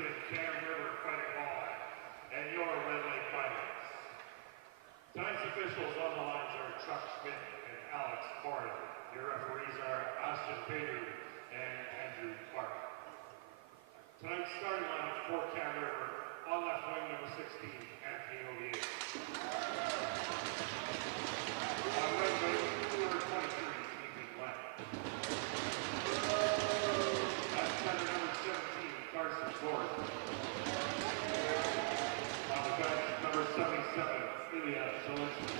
in Cam River fighting walleye, and your Red Lake Violets. Tonight's officials on the lines are Chuck Schmidt and Alex Corrin. Your referees are Austin Bader and Andrew Clark. Tonight's starting lineup for Cam River, on left wing number 16, Anthony O'Leary. On right wing, number 23, Ethan Glenn. At center number 17, Carson Gordon. On the bench, number 77, Ilya Zelinsky.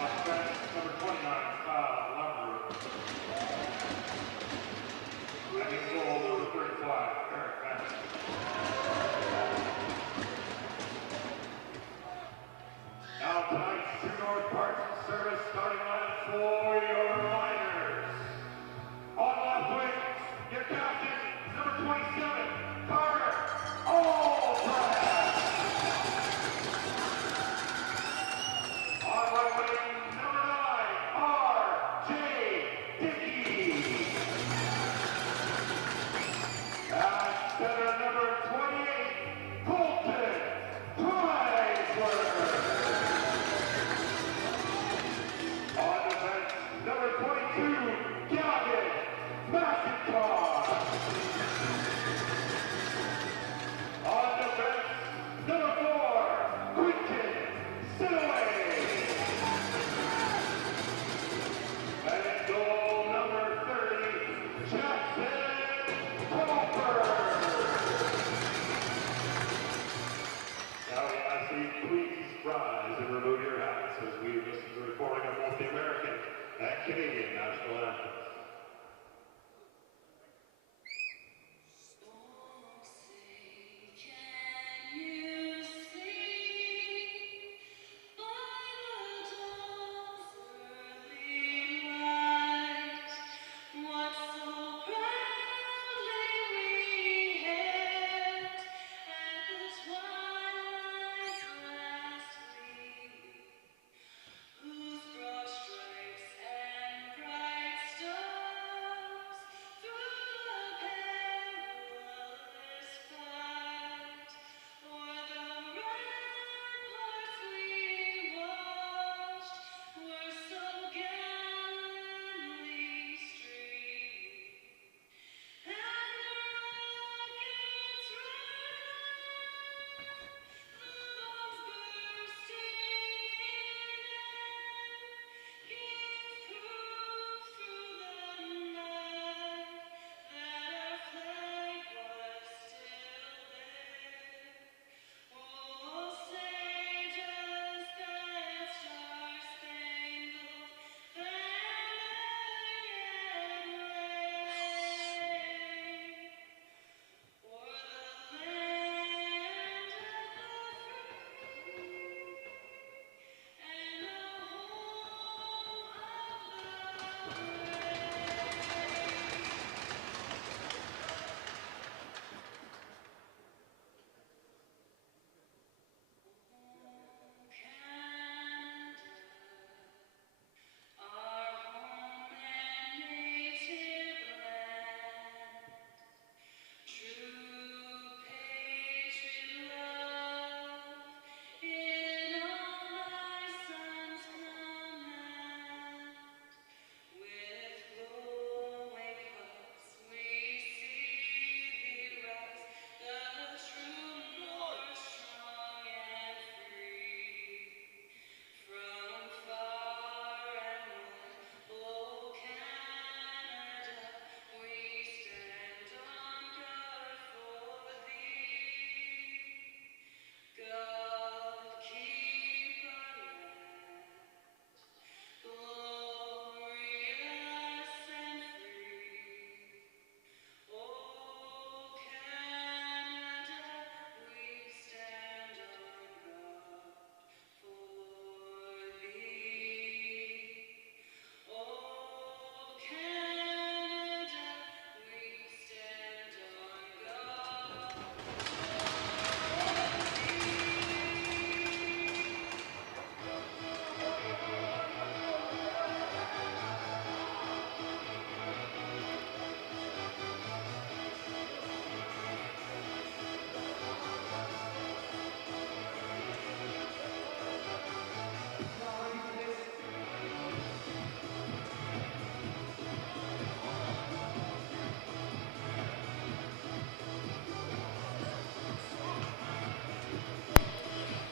On the bench, number 29, Kyle Lumber. And in goal, number 35, Eric Madison.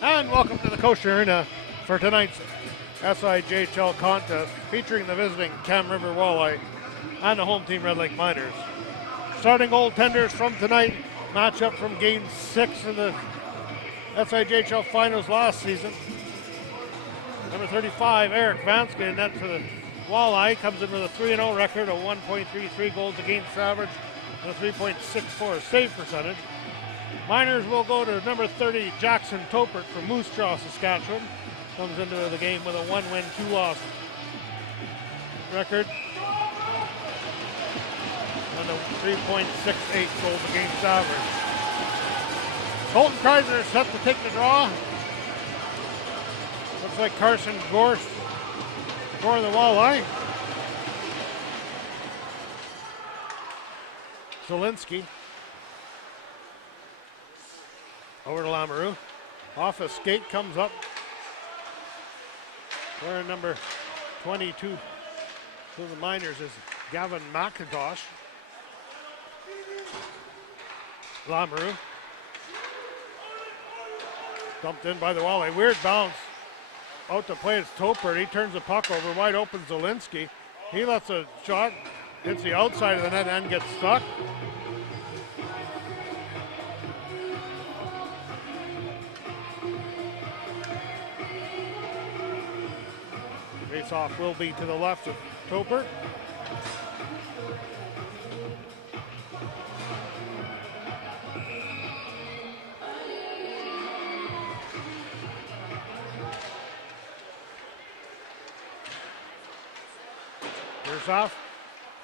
And welcome to the Kosher Arena for tonight's SIJHL contest featuring the visiting Cam River Walleye and the home team Red Lake Miners. Starting goaltenders from tonight, matchup from Game 6 of the SIJHL Finals last season. Number 35, Eric Vanska, in net for the Walleye, comes in with a 3-0 record, a 1.33 goals against average, and a 3.64 save percentage. Miners will go to number 30, Jackson Topert from Moose Jaw, Saskatchewan. Comes into the game with a 1-win, 2-loss record. And a 3.68 goals against average. Colton Kreiser is set to take the draw. Looks like Carson Gorst for the Walleye. Zielinski. Over to Lamoureux. Off a skate, comes up. Wearing number 22 to the Miners is Gavin McIntosh. Lamoureux. Dumped in by the Walleye. Weird bounce. Out to play, it's Topert. He turns the puck over. Wide open, Zielinski. He lets a shot. Hits the outside of the net and gets stuck. Face-off will be to the left of Topert. Here's off.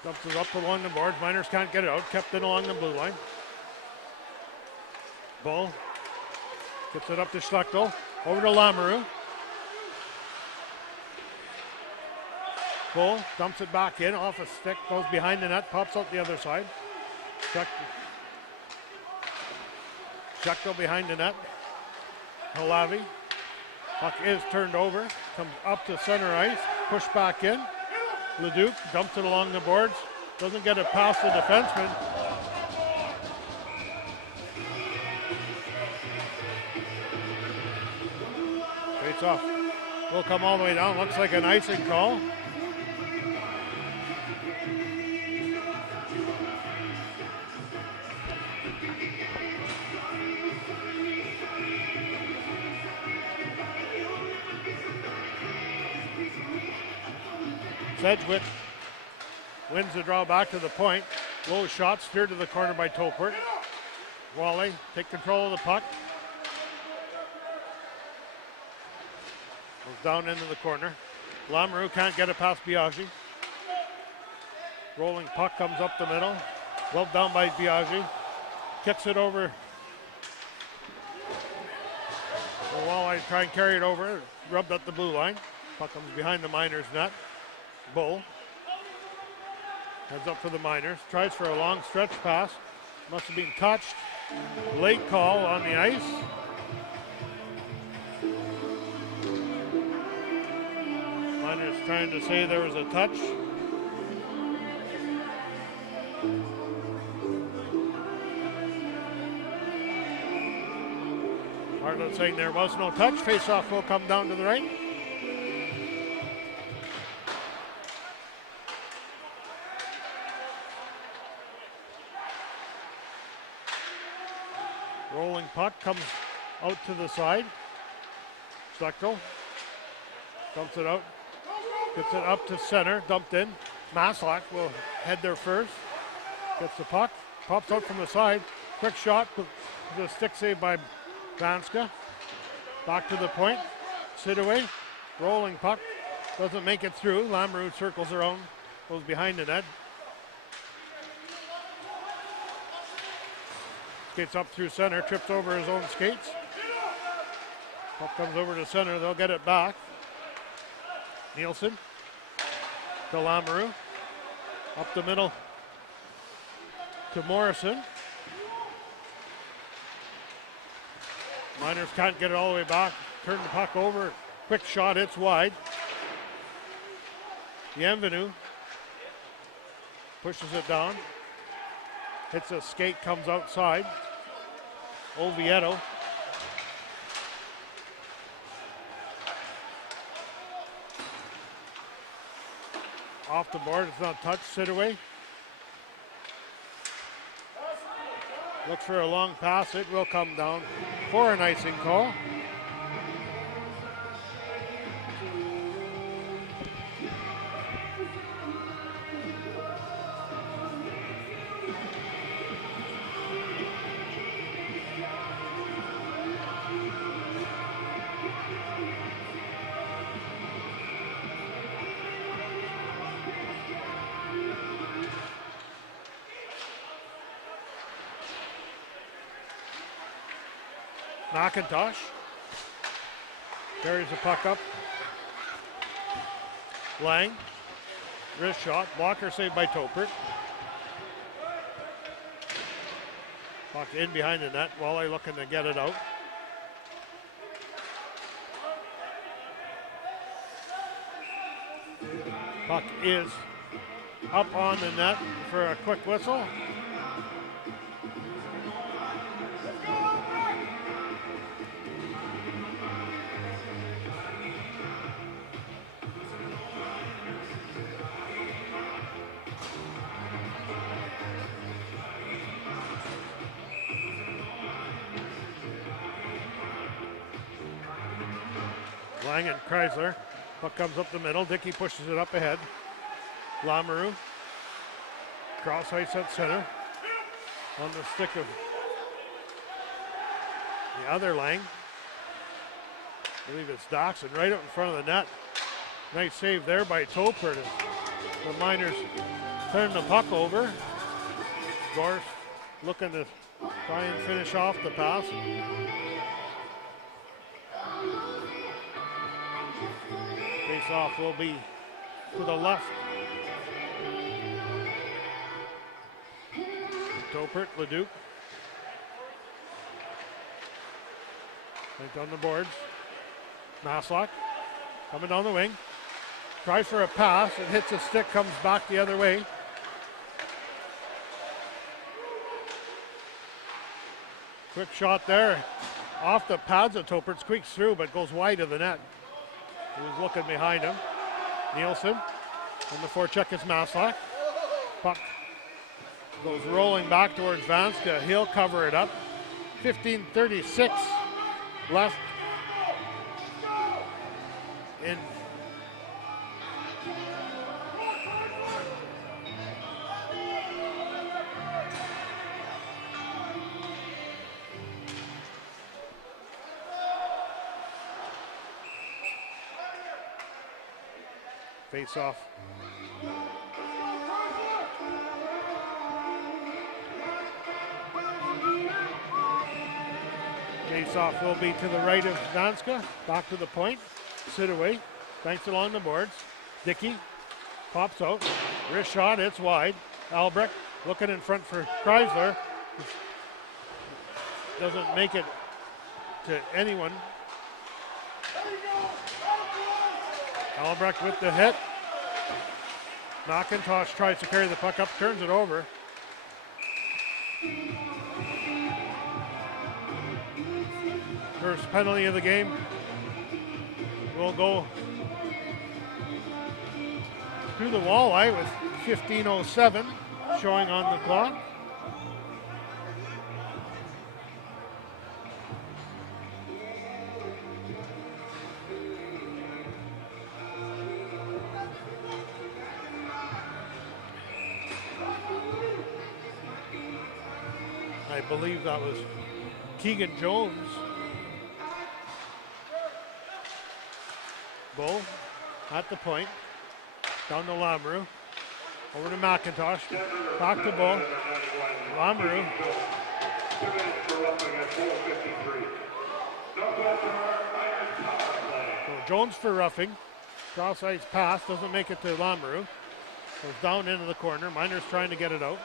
Dumps it up along the boards. Miners can't get it out. Kept it along the blue line. Bull gets it up to Schlechtel. Over to Lamoureux. Bull dumps it back in, off a stick, goes behind the net, pops out the other side. Schechtel behind the net. Halavi. Puck is turned over, comes up to center ice, pushed back in. Leduc dumps it along the boards, doesn't get it past the defenseman. Face off. Will come all the way down, looks like an icing call. Sedgwick wins the draw back to the point. Low shot steered to the corner by Topert. Walleye take control of the puck. Goes down into the corner. Lamoureux can't get it past Biaggi. Rolling puck comes up the middle. Well down by Biaggi. Kicks it over. The Walleye try and carry it over. Rubbed up the blue line. Puck comes behind the Miners' net. Bull heads up for the Miners, tries for a long stretch pass, must have been touched. Late call on the ice. Miners trying to say there was a touch. Bartlett saying there was no touch. Face-off will come down to the right. Rolling puck comes out to the side. Schechtel dumps it out. Gets it up to center. Dumped in. Maslach will head there first. Gets the puck. Pops out from the side. Quick shot. The stick save by Vanska. Back to the point. Sit away. Rolling puck. Doesn't make it through. Lamoureux circles around. Goes behind the net. Skates up through center, trips over his own skates. Puck comes over to center, they'll get it back. Nielsen to Lamoureux. Up the middle to Morrison. Miners can't get it all the way back. Turn the puck over, quick shot, it's wide. Bienvenu pushes it down. Hits a skate, comes outside. Oviedo Off the board, it's not touched, sit away. Looks for a long pass, it will come down for an icing call. McIntosh carries the puck up. Lang, wrist shot, blocker saved by Topert. Puck in behind the net, Walleye looking to get it out. Puck is up on the net for a quick whistle. Lang and Chrysler. Puck comes up the middle. Dickey pushes it up ahead. Lamoureux. Cross ice at center. On the stick of the other Lang. I believe it's Doxson right out in front of the net. Nice save there by Topert. The Miners turn the puck over. Gorse looking to try and finish off the pass. Face off will be to the left. Topert, Leduc. Right on the boards. Maslock coming down the wing. Tries for a pass. It hits a stick, comes back the other way. Quick shot there. Off the pads of Topert, squeaks through, but goes wide of the net. He was looking behind him. Nielsen. And the forecheck is Maslock. Puck goes rolling back towards Vanska. He'll cover it up. 15:36 left in face off. Face off will be to the right of Vanska. Back to the point. Sit away. Thanks along the boards. Dickey pops out. Wrist shot. It's wide. Albrecht looking in front for Chrysler. Doesn't make it to anyone. Albrecht with the hit. McIntosh tries to carry the puck up, turns it over. First penalty of the game will go to the Walleye with 15:07 showing on the clock. I believe that was Keegan Jones. Bull at the point. Down to Lamoureux. Over to McIntosh. Back to Bull. Lamoureux. So Jones for roughing. Cross ice pass. Doesn't make it to Lamoureux. Goes down into the corner. Miners trying to get it out.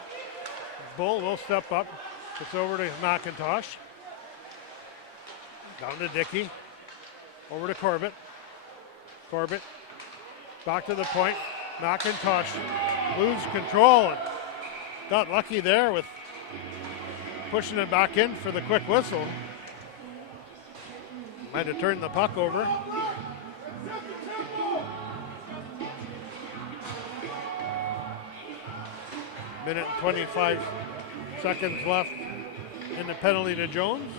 Bull will step up. It's over to McIntosh. Down to Dickey. Over to Corbett. Corbett. Back to the point. McIntosh loses control and got lucky there with pushing it back in for the quick whistle. Might have turned the puck over. Minute and 25 seconds left in the penalty to Jones.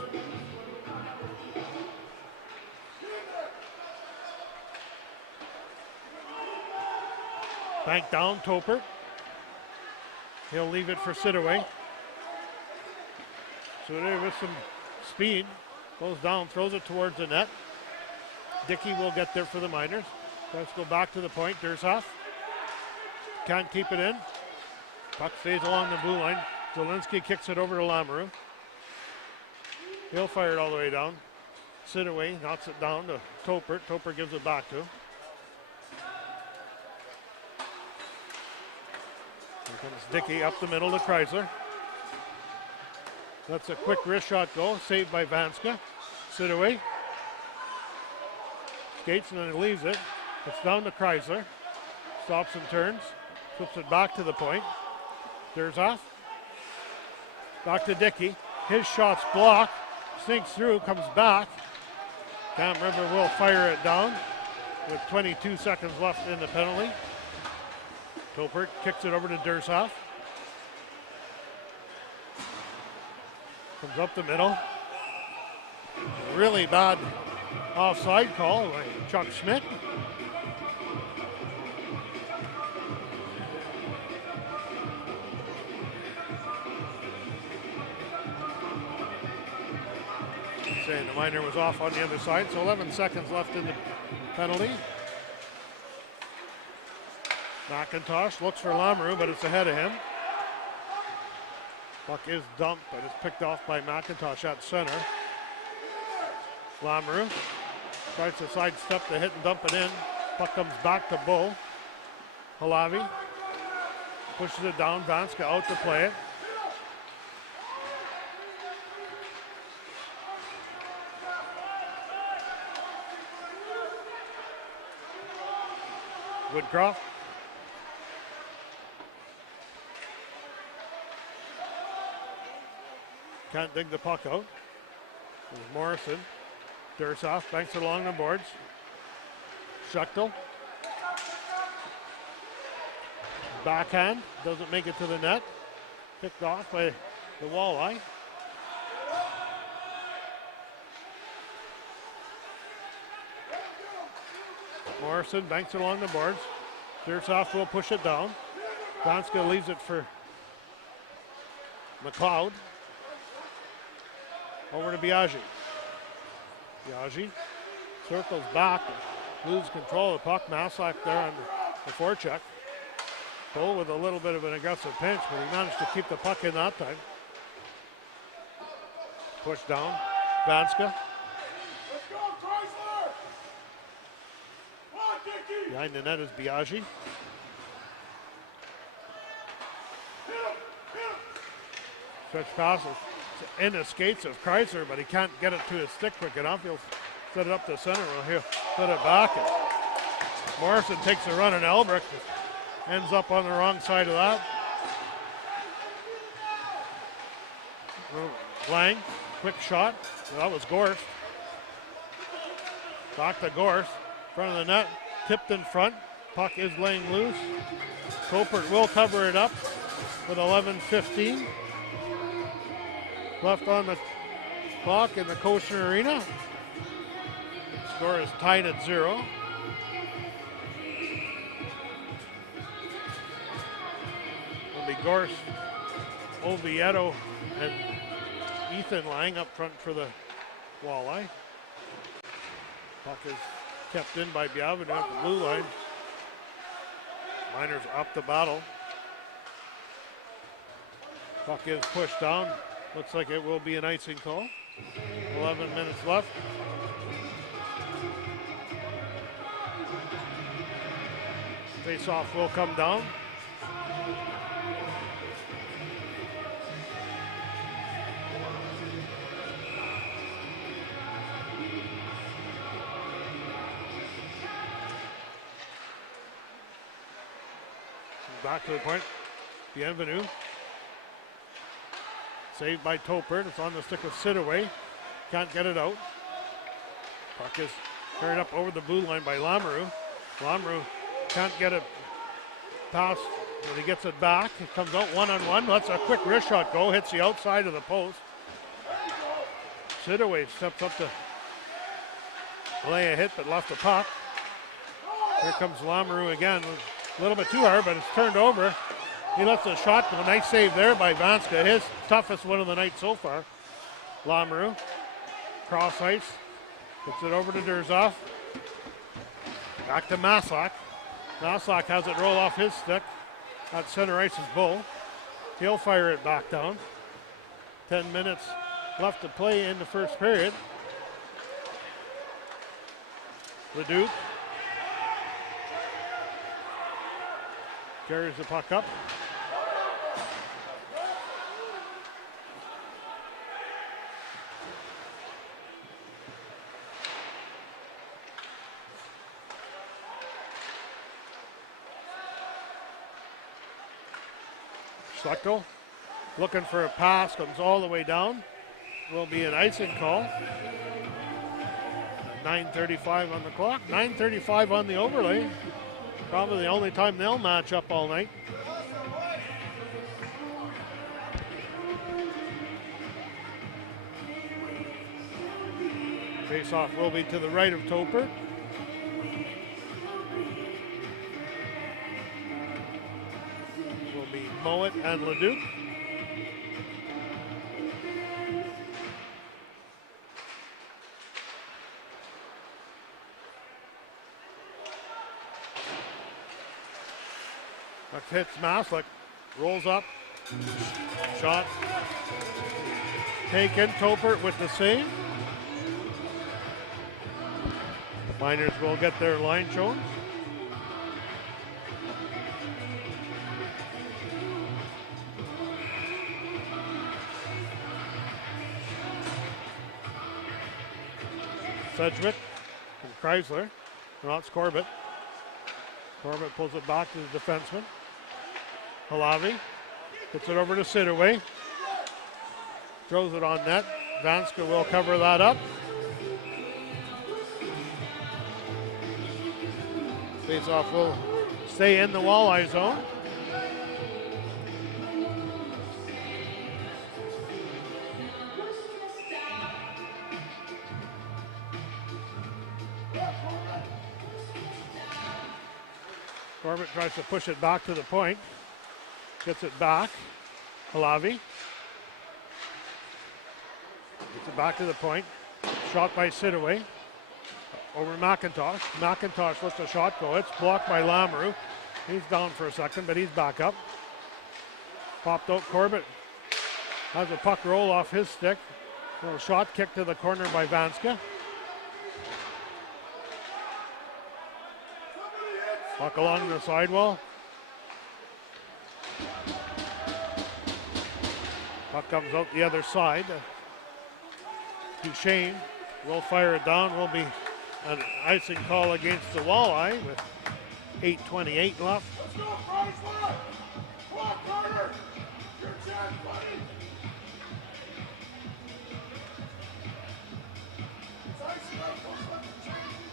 Bank down, Topert. He'll leave it for Sidaway. Sidaway with some speed. Goes down, throws it towards the net. Dickey will get there for the Miners. Let's go back to the point. Dursoff can't keep it in. Puck stays along the blue line. Zielinski kicks it over to Lamoureux. He'll fire it all the way down. Sidaway knocks it down to Topert. Topert gives it back to him. Here comes Dickey up the middle to Chrysler. That's a quick wrist shot goal, saved by Vanska. Sidaway skates and then leaves it. It's down to Chrysler. Stops and turns. Flips it back to the point. Dursoff. Back to Dickey. His shot's blocked. Sneaks through, comes back. Cam River will fire it down with 22 seconds left in the penalty. Topert kicks it over to Dursoff. Comes up the middle. Really bad offside call by Chuck Schmidt. Saying the Miner was off on the other side, so 11 seconds left in the penalty. McIntosh looks for Lamoureux, but it's ahead of him. Puck is dumped, but it's picked off by McIntosh at center. Lamoureux tries to sidestep the hit and dump it in. Puck comes back to Bull. Halavi pushes it down. Vanska out to play it. Woodcroft. Can't dig the puck out. There's Morrison. Dursoff banks it along the boards. Schechtel. Backhand. Doesn't make it to the net. Picked off by the Walleye. Morrison banks it along the boards. Dursoff will push it down. Vanska leaves it for McLeod. Over to Biaggi. Biaggi circles back and loses control of the puck. Massac there on the forecheck. Bull with a little bit of an aggressive pinch, but he managed to keep the puck in that time. Push down. Vanska. Behind the net is Biaggi. Stretch passes in the skates of Chrysler, but he can't get it to his stick quick enough. He'll set it up the center. He'll put it back. And Morrison takes a run and Elbrick ends up on the wrong side of that. Lang, quick shot. That was Gorst. Back to Gorst. Front of the net. Tipped in front. Puck is laying loose. Topert will cover it up with 11:15 left on the clock in the Kosher Arena. The score is tied at 0. It'll be Gorst, Oviedo, and Ethan Lang up front for the Walleye. Puck is kept in by Bienvenu at the blue line. Miners up the battle. Puck is pushed down. Looks like it will be an icing call. 11 minutes left. Face-off will come down. Back to the point. Bienvenu. Saved by Topert. It's on the stick with Sidaway. Can't get it out. Puck is carried up over the blue line by Lamoureux. Lamoureux can't get it past But he gets it back. It comes out one-on-one. Lets a quick wrist shot go. Hits the outside of the post. Sidaway steps up to lay a hit, but left the puck. Here comes Lamoureux again. A little bit too hard, but it's turned over. He lets the shot go. Nice save there by Vanska. His toughest one of the night so far. Lamoureux. Cross ice. Gets it over to Durzoff. Back to Maslach. Maslach has it roll off his stick. At center ice is Bull. He'll fire it back down. 10 minutes left to play in the first period. Leduc carries the puck up. Schleckel looking for a pass, comes all the way down. Will be an icing call. 9:35 on the clock, 9:35 on the overlay. Probably the only time they'll match up all night. Face-off will be to the right of Toper. Will be Mowat and Leduc. Puck hits Maslach, rolls up, shot, taken. Toper with the save. Miners will get their line shown. Sedgwick and Chrysler. No, it's Corbett. Corbett pulls it back to the defenseman. Halavi gets it over to Sidaway. Throws it on net. Vanska will cover that up. Face-off will stay in the Walleye zone. Corbett tries to push it back to the point. Gets it back. Halavi. Gets it back to the point. Shot by Sidaway. Over McIntosh. McIntosh lets the shot go. It's blocked by Lamoureux. He's down for a second, but he's back up. Popped out. Corbett has a puck roll off his stick. A little shot kick to the corner by Vanska. Puck along the sidewall. Puck comes out the other side. Duchesne will fire it down. Will be an icing call against the Walleye with 8:28 left. Let's go, Chrysler! Come on, Carter! Your chance, buddy! It's icing out, folks. Let the change.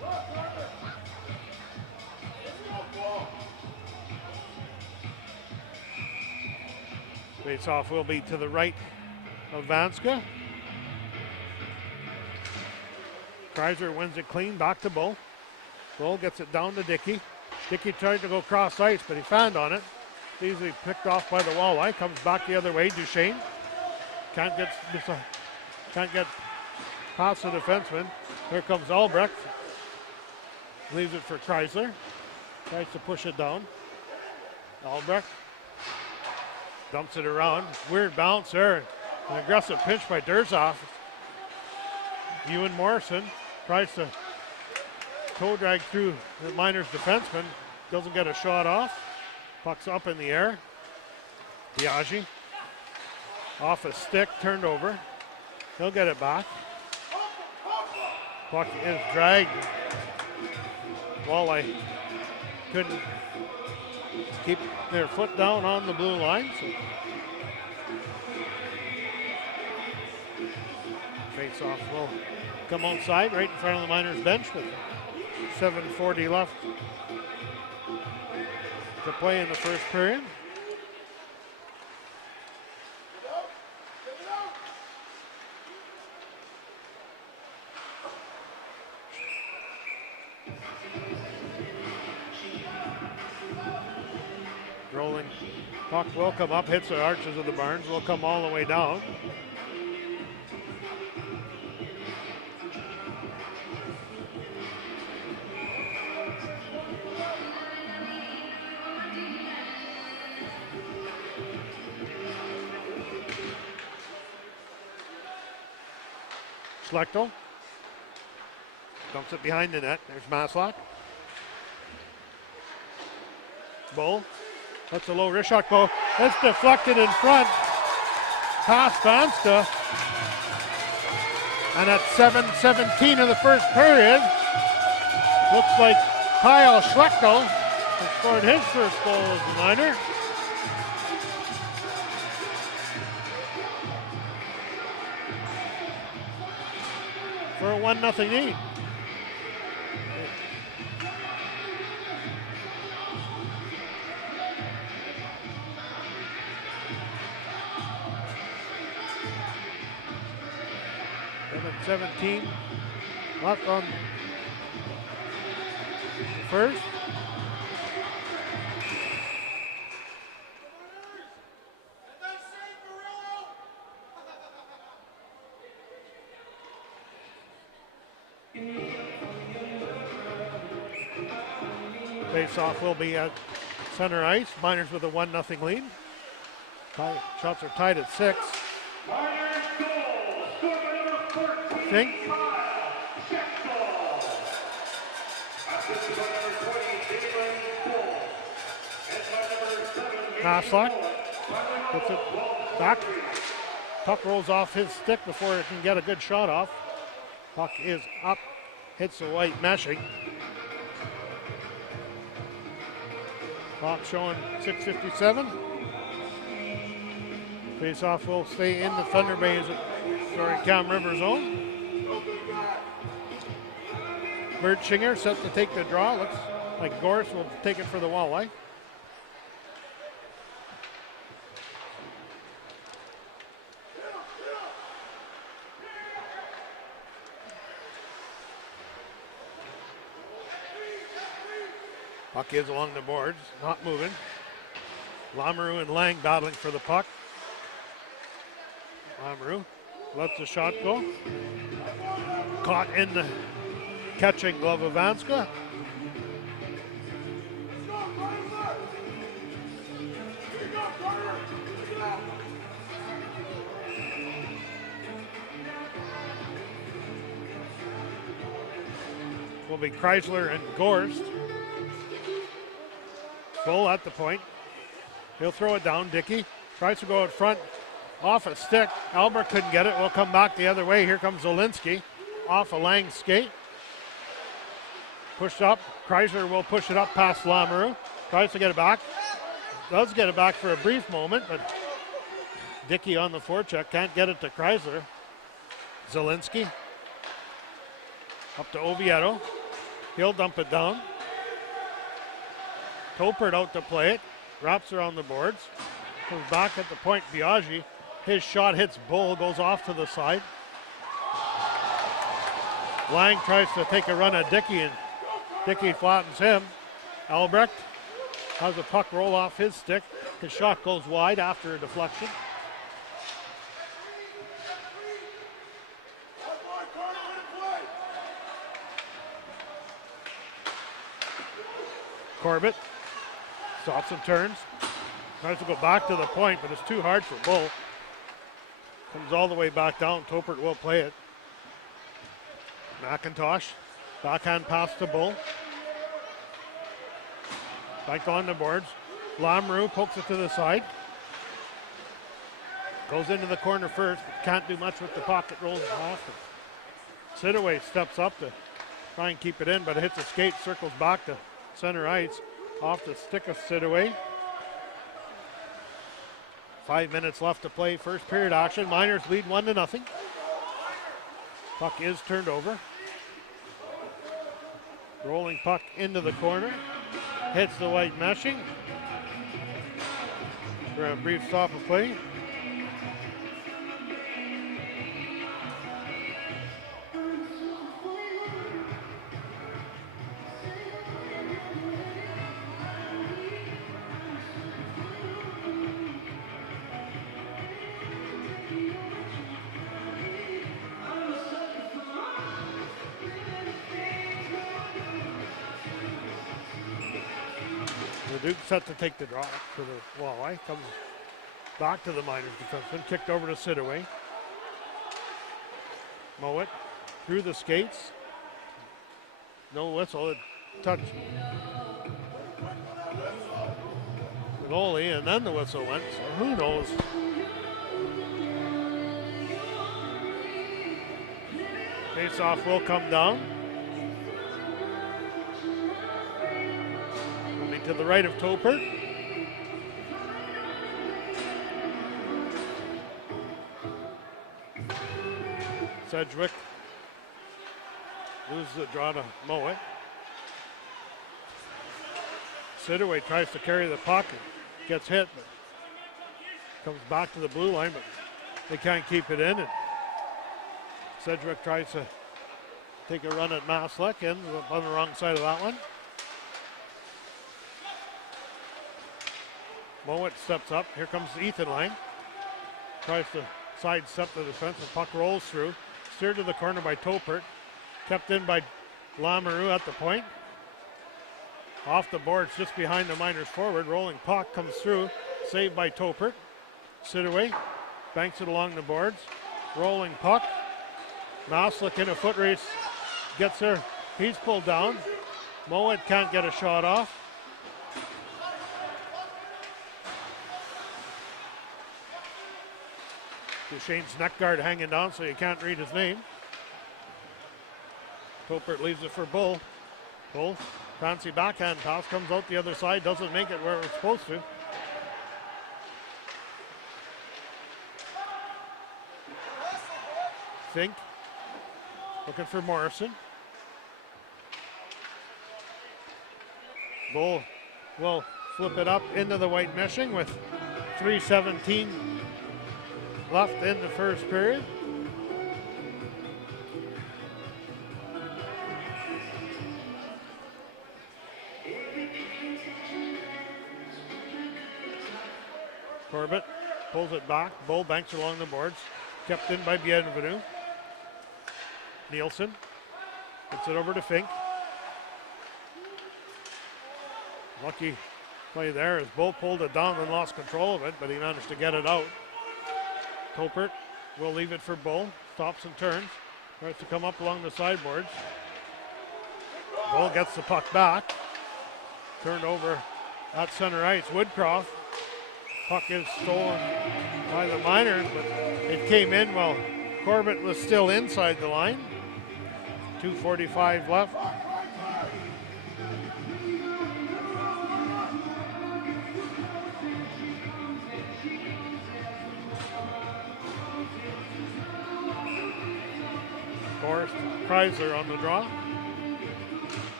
Come on, Carter! Let's go, ball! Face-off will be to the right of Vanska. Chrysler wins it clean, back to Bull. Bull gets it down to Dickey. Dickey tried to go cross ice, but he fanned on it. Easily picked off by the Walleye. Comes back the other way. Duchesne can't get past the defenseman. Here comes Albrecht. Leaves it for Chrysler. Tries to push it down. Albrecht dumps it around. Weird bounce there. An aggressive pinch by Durzoff. Ewan Morrison tries to toe drag through the Miners defenseman. Doesn't get a shot off. Puck's up in the air. Biaggi off a stick, turned over. He'll get it back. Puck is dragged. Walleye couldn't keep their foot down on the blue line. So face-off will come outside right in front of the Miners bench with 7:40 left to play in the first period. Rolling puck will come up, hits the arches of the barns, will come all the way down. Schlechter dumps it behind the net. There's Maslock. Bull. That's a low wrist shot goal. It's deflected in front. Past Vanska. And at 7:17 of the first period, looks like Kyle Schlechter has scored his first goal as a Miner. For a 1-0 lead. And 17 left on the first. Face-off will be at center ice. Miners with a 1-0 lead. Shots are tied at 6. Miners goal, scored by number 14, Fink. Assisted by number 20, David Bull. And by number 7, Maslock puts it back. Puck rolls off his stick before it can get a good shot off. Puck is up, hits the white meshing. Clock showing 6:57. Face-off will stay in the Thunder Bay's, Cam River zone. Bertschinger set to take the draw. Looks like Gorse will take it for the Walleye. Puck is along the boards, not moving. Lamoureux and Lang battling for the puck. Lamoureux lets the shot go. Caught in the catching glove of Vanska. Will be Chrysler and Gorst. Bull at the point. He'll throw it down. Dickey tries to go out front off a stick. Albert couldn't get it. We'll come back the other way. Here comes Zielinski off a Lang skate. Pushed up. Chrysler will push it up past Lamoureux. Tries to get it back. Does get it back for a brief moment, but Dickey on the forecheck can't get it to Chrysler. Zielinski up to Oviedo. He'll dump it down. Topert out to play it. Wraps around the boards. Comes back at the point. Biaggi. His shot hits Bull. Goes off to the side. Lang tries to take a run at Dickey, and Dickey flattens him. Albrecht has a puck roll off his stick. His shot goes wide after a deflection. Corbett stops and turns. Tries to go back to the point, but it's too hard for Bull. Comes all the way back down. Topert will play it. McIntosh, backhand pass to Bull. Back on the boards. Lamoureux pokes it to the side. Goes into the corner first, but can't do much with the puck. It rolls off. Sidaway steps up to try and keep it in, but it hits a skate, circles back to center ice. Off the stick of Sidaway. 5 minutes left to play. First period action. Miners lead 1-0. Puck is turned over. Rolling puck into the corner. Hits the white meshing. For a brief stop of play. The Duke set to take the draw for the Walleye. Comes back to the Miners defenseman. Kicked over to Sidaway. Mowat through the skates. No whistle. It touched the goalie, and then the whistle went. So who knows? Face-off will come down. To the right of Topert. Sedgwick loses the draw to Mowat. Sidaway tries to carry the puck and gets hit, but comes back to the blue line, but they can't keep it in. And Sedgwick tries to take a run at Maslek, ends up on the wrong side of that one. Mowat steps up. Here comes Ethan Lang. Tries to sidestep the defense. The puck rolls through. Steered to the corner by Topert. Kept in by Lamoureux at the point. Off the boards just behind the Miners forward. Rolling puck comes through. Saved by Topert. Sidaway banks it along the boards. Rolling puck. Maslek in a foot race. Gets there. He's pulled down. Mowat can't get a shot off. Duchesne's neck guard hanging down so you can't read his name. Topert leaves it for Bull. Bull, fancy backhand toss, comes out the other side, doesn't make it where it was supposed to. Fink, looking for Morrison. Bull will flip it up into the white meshing with 3:17 left in the first period. Corbett pulls it back. Bull banks along the boards. Kept in by Bienvenu. Nielsen gets it over to Fink. Lucky play there as Bull pulled it down and lost control of it, but he managed to get it out. Topert will leave it for Bull. Stops and turns. Tries to come up along the sideboards. Bull gets the puck back. Turned over at center ice. Woodcroft. Puck is stolen by the Miners, but it came in while Corbett was still inside the line. 2:45 left. Forrest Chrysler on the draw.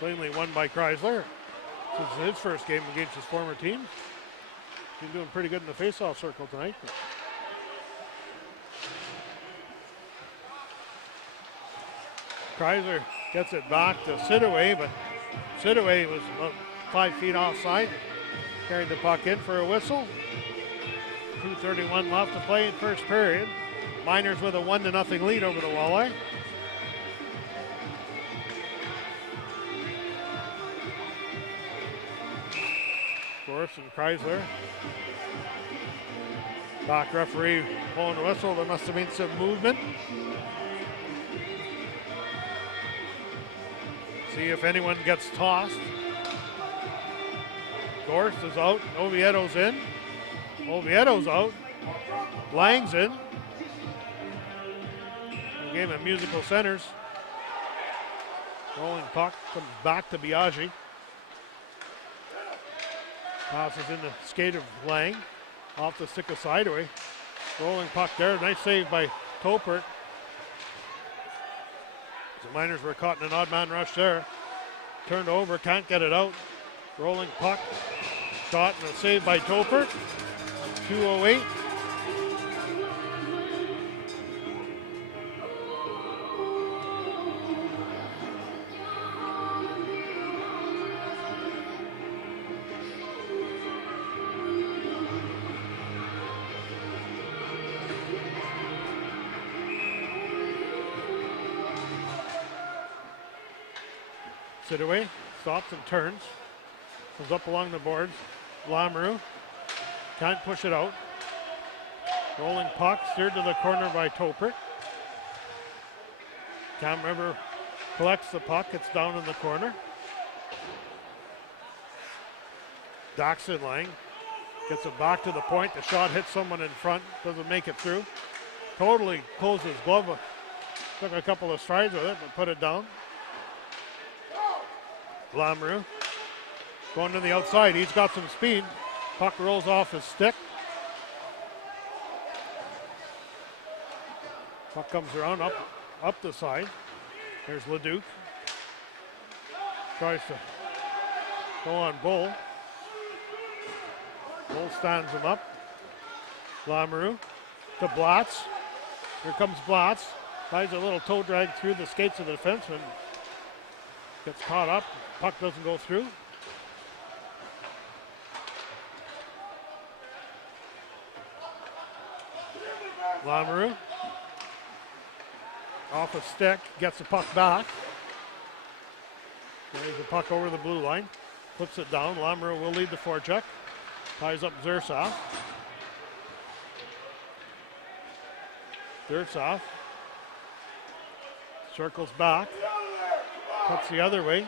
Plainly won by Chrysler. This is his first game against his former team. He's doing pretty good in the faceoff circle tonight. Chrysler gets it back to Sidaway, but Sidaway was about 5 feet offside. Carried the puck in for a whistle. 2:31 left to play in first period. Miners with a 1-0 lead over the Walleye. Forrest and Chrysler. Back referee blowing the whistle. There must have been some movement. See if anyone gets tossed. Gorst is out. Oviedo's in. Oviedo's out. Lang's in. Game of musical centers. Rolling puck comes back to Biaggi. Passes in the skate of Lang. Off the stick of Sidaway. Rolling puck there. Nice save by Topert. The Miners were caught in an odd man rush there. Turned over, can't get it out. Rolling puck. Shot and a save by Topert. 2:08. Sidaway stops and turns. Comes up along the boards. Lamoureux can't push it out. Rolling puck, steered to the corner by Topert. Cam River collects the puck. It's down in the corner. Daxon Lang gets it back to the point. The shot hits someone in front. Doesn't make it through. Totally closed his glove. Took a couple of strides with it, but put it down. Lamoureux going to the outside. He's got some speed. Puck rolls off his stick. Puck comes around up the side. There's Leduc. Tries to go on Bull. Bull stands him up. Lamoureux to Blatz. Here comes Blatz. Tries a little toe drag through the skates of the defenseman. Gets caught up. Puck doesn't go through. Lamoureux off a stick, gets the puck back. Carries the puck over the blue line, flips it down. Lamoureux will lead the forecheck. Ties up Zersoff. Zersoff circles back, puts the other way,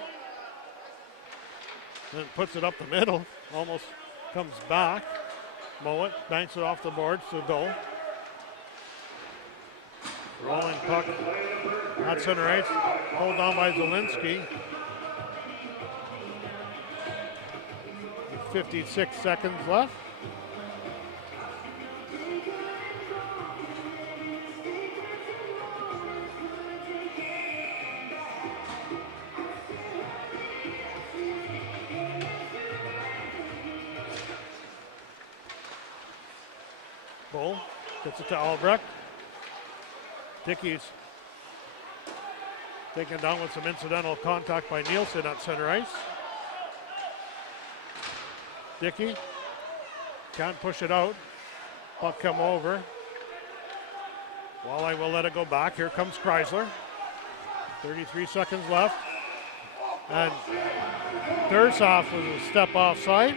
then puts it up the middle, almost comes back. Mowat banks it off the boards to goal. Rolling puck at center ice, pulled down by Zielinski. 56 seconds left. Bull gets it to Albrecht. Dickey's taken down with some incidental contact by Nielsen at center ice. Dickey can't push it out. Puck come over. Walleye will let it go back. Here comes Chrysler. 33 seconds left. And Dursoff was a step offside.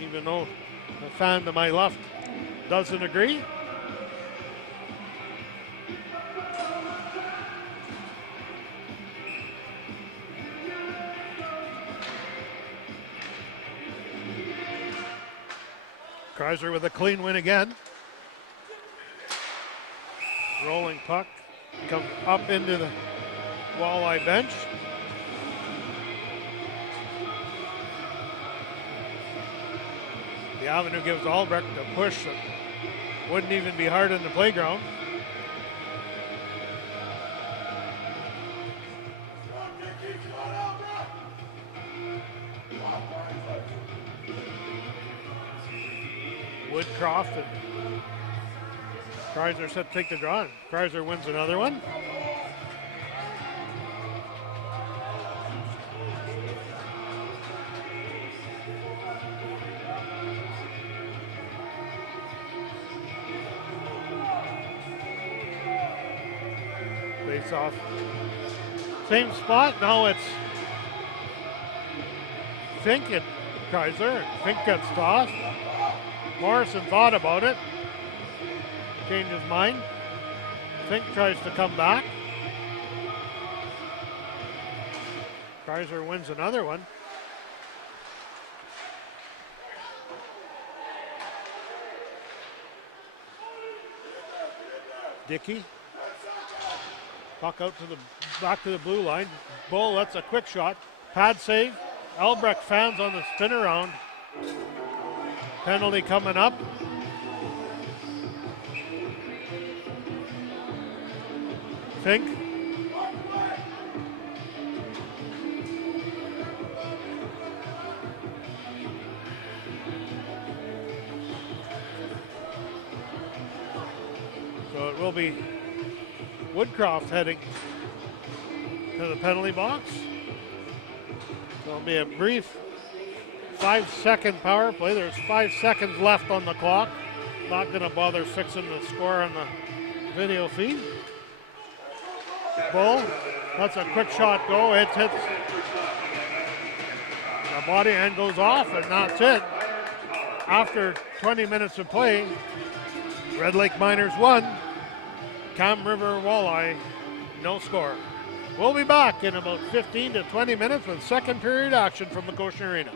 Even though the fan to my left doesn't agree. Chrysler with a clean win again. Rolling puck comes up into the Walleye bench. The Avenue gives Albrecht a push that wouldn't even be hard in the playground. Woodcroft and Chrysler set to take the draw. Chrysler wins another one. Face off. Same spot. Now it's Fink and Chrysler. Fink gets tossed. Morrison thought about it. Changed his mind. Fink tries to come back. Chrysler wins another one. Dickey. Puck out to the back to the blue line. Bull, that's a quick shot. Pad save. Albrecht fans on the spin around. Penalty coming up. Fink. So it will be Woodcroft heading to the penalty box. So it'll be a brief 5-second power play. There's 5 seconds left on the clock. Not going to bother fixing the score on the video feed. Bull, that's a quick shot go. It hits the body and goes off, and that's it. After 20 minutes of play, Red Lake Miners 1, Cam River Walleye no score. We'll be back in about 15 to 20 minutes with second period action from the Goshen Arena.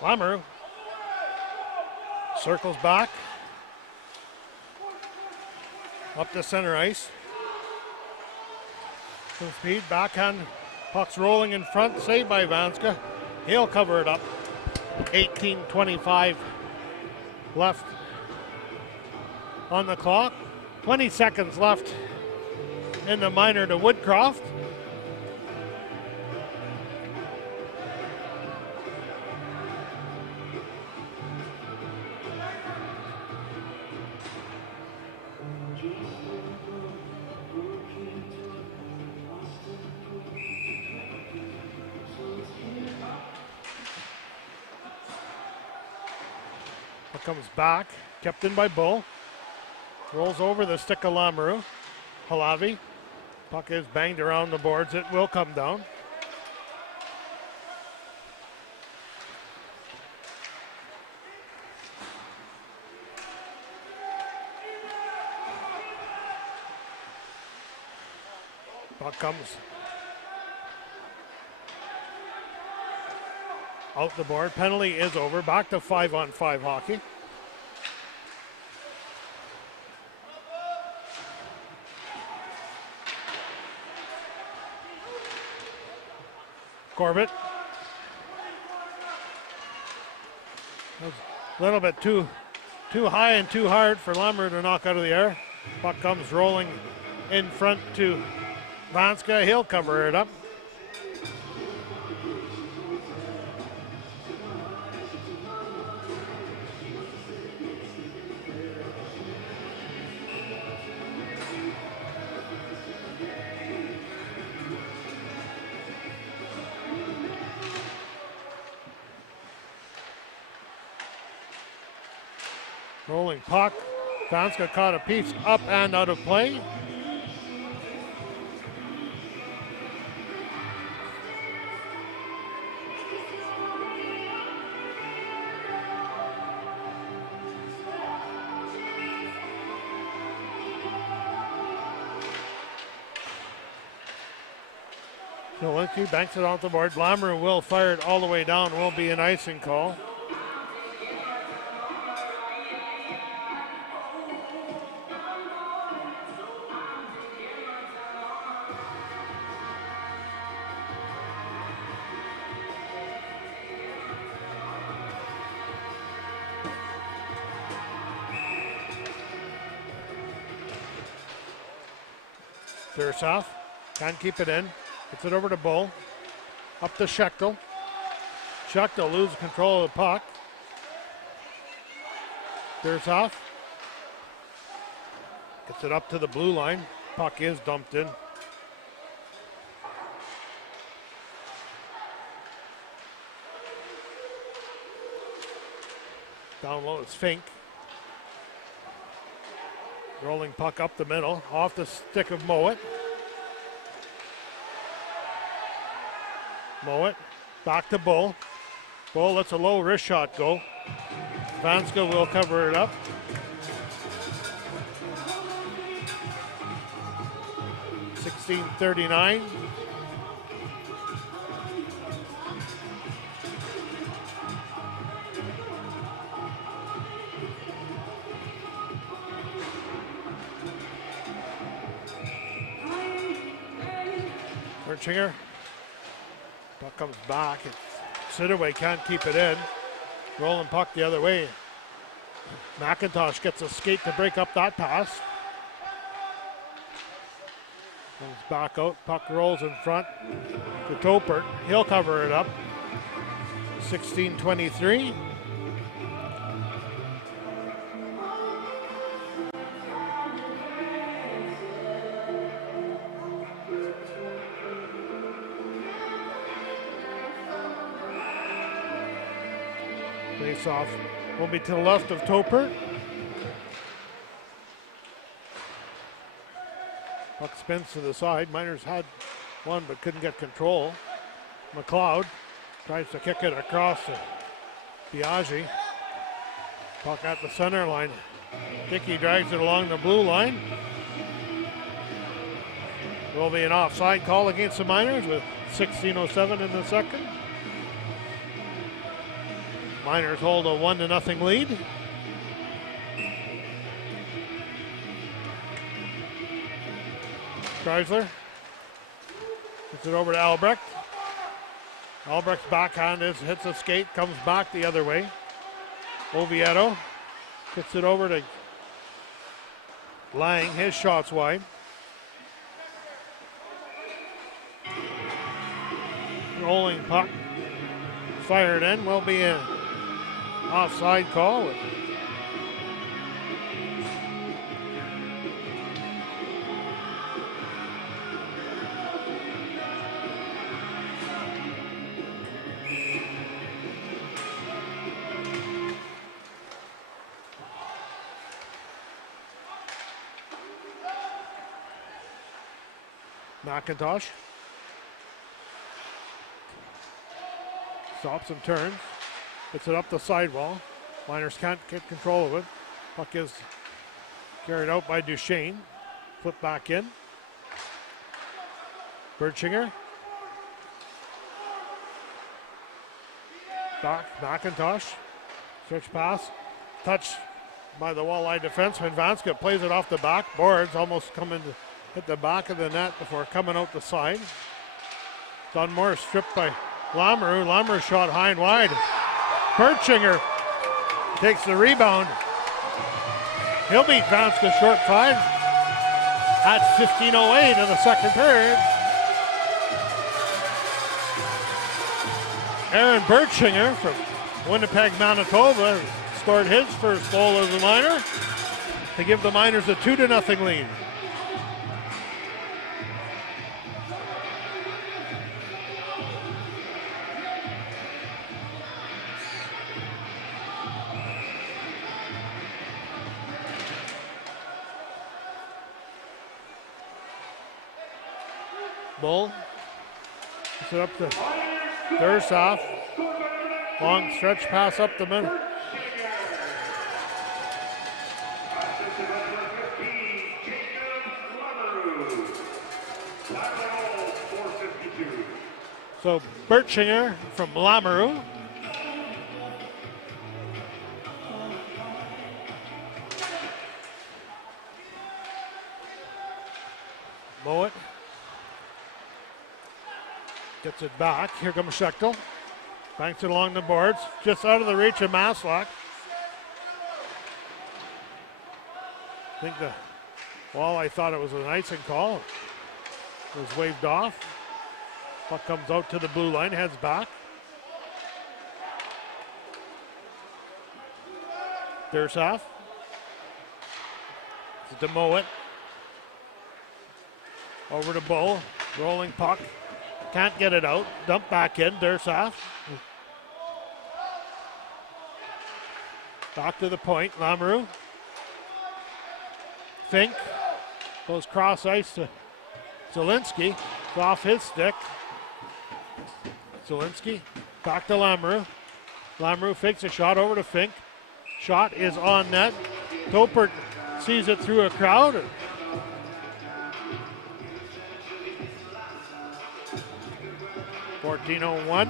Lamoureux circles back. Up to center ice. Full speed, backhand. Puck's rolling in front, saved by Vanska. He'll cover it up. 18:25 left on the clock. 20 seconds left in the minor to Woodcroft. Comes back, kept in by Bull. Rolls over the stick of Lamoureux. Halavi. Puck is banged around the boards. It will come down. Puck comes out the board. Penalty is over. Back to 5-on-5 hockey. Corbett. A little bit too high and too hard for Lamoureux to knock out of the air. Puck comes rolling in front to Vanska. He'll cover it up. Rolling puck. Vanska caught a piece up and out of play. Nowinski banks it off the board. Lamoureux will fire it all the way down. Will be an icing call. Dursoff can't keep it in. Gets it over to Bull. Up to Schechtel. Schechtel loses control of the puck. Dursoff gets it up to the blue line. Puck is dumped in. Down low is Fink. Rolling puck up the middle, off the stick of Mowat. Mowat, back to Bull. Bull lets a low wrist shot go. Vanska will cover it up. .16:39. Chinger. Puck comes back. Sidaway can't keep it in. Rolling puck the other way. McIntosh gets a skate to break up that pass. Comes back out. Puck rolls in front to Topert. He'll cover it up. 16:23. Off will be to the left of Topert. Puck spins to the side. Miners had one but couldn't get control. McLeod tries to kick it across to Biaggi. Puck at the center line. Dickey drags it along the blue line. Will be an offside call against the Miners with 16:07 in the second. Miners hold a 1-0 lead. Chrysler gets it over to Albrecht. Albrecht's backhand hits a skate, comes back the other way. Oviedo gets it over to Lang. His shot's wide. Rolling puck. Fired in. Will be an offside call. McIntosh stops and turns, gets it up the sidewall. Miners can't get control of it. Puck is carried out by Duchesne. Flip back in. Bertschinger. Back, McIntosh. Switch pass. Touch by the Walleye defenseman. Vanska plays it off the back. Boards almost come into hit the back of the net before coming out the side. Dunmore stripped by Lamoureux. Lamoureux shot high and wide. Bertschinger takes the rebound. He'll beat Vanska short side at 15:08 in the second period. Aaron Bertschinger from Winnipeg, Manitoba scored his first goal as a Miner to give the Miners a 2-0 lead. Bull puts it up to Dursoff. Long stretch pass up the middle. So Bertschinger from Lamoureux. Mowat gets it back. Here comes Schechtel. Banks it along the boards. Just out of the reach of Maslock. I think the Walleye thought it was an icing call. It was waved off. Puck comes out to the blue line, heads back. Dursoff. To Mowat. Over to Bull. Rolling puck. Can't get it out. Dump back in. Dursoff. Back to the point. Lamoureux. Fink. Goes cross ice to Zielinski. It's off his stick. Zielinski. Back to Lamoureux. Lamoureux fakes a shot over to Fink. Shot is on net. Topert sees it through a crowd. 14:01.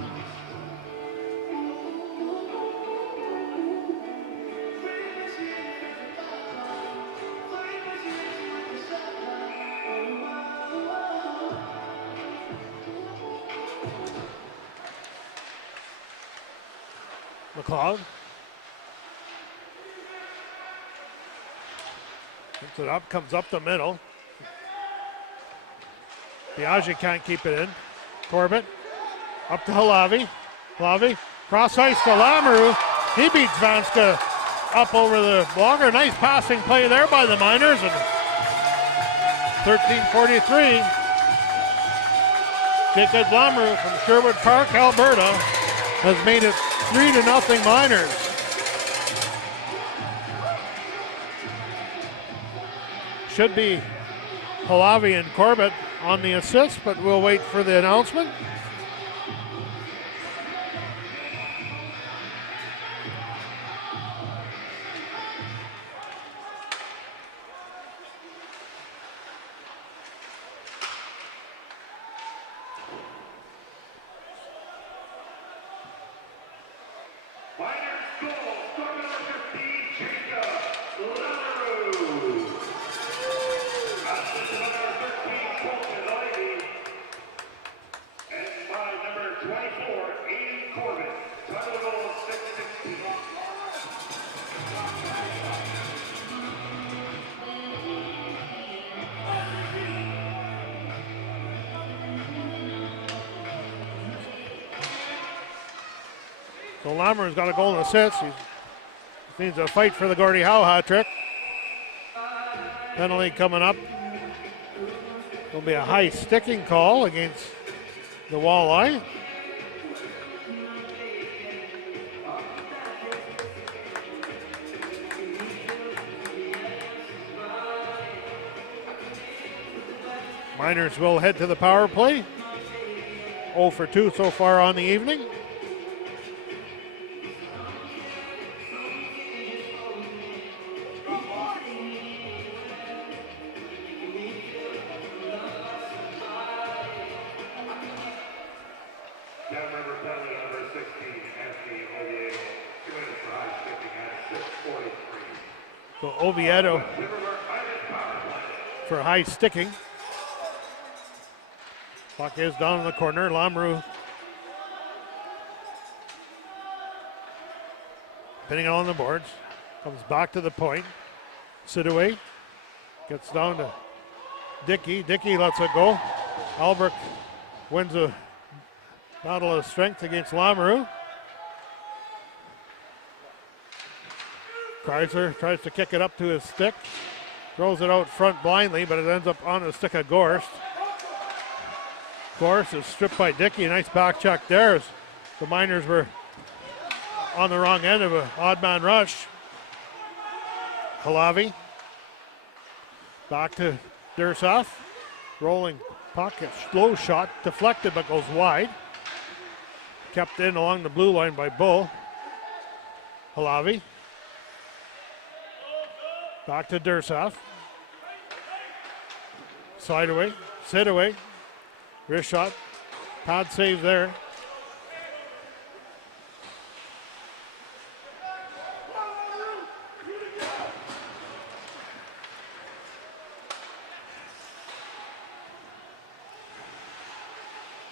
McLeod picks it up, comes up the middle. Biaggi can't keep it in. Corbett up to Halavi. Halavi cross ice to Lamoureux. He beats Vanska up over the blocker. Nice passing play there by the Miners. And 13:43. Jacob Lamoureux from Sherwood Park, Alberta, has made it 3-0 Miners. Should be Halavi and Corbett on the assist, but we'll wait for the announcement. Miners So Lamoureux's got a goal and assist. He needs a fight for the Gordie Howe hat trick. Penalty coming up. There'll be a high sticking call against the Walleye. Miners will head to the power play. 0 for 2 so far on the evening. So Oviedo for high sticking. Puck is down in the corner. Lamoureux pinning it on the boards. Comes back to the point. Sidaway gets down to Dickey. Dickey lets it go. Albrecht wins a battle of strength against Lamoureux. Chrysler tries to kick it up to his stick. Throws it out front blindly, but it ends up on the stick of Gorst. Gorst is stripped by Dickey. Nice back check there as the Miners were on the wrong end of an odd man rush. Halavi back to Dursoff. Rolling pocket, slow shot, deflected but goes wide. Kept in along the blue line by Bull. Halavi. Back to Dursoff. Slide away, sit away. Wrist shot, pad save there.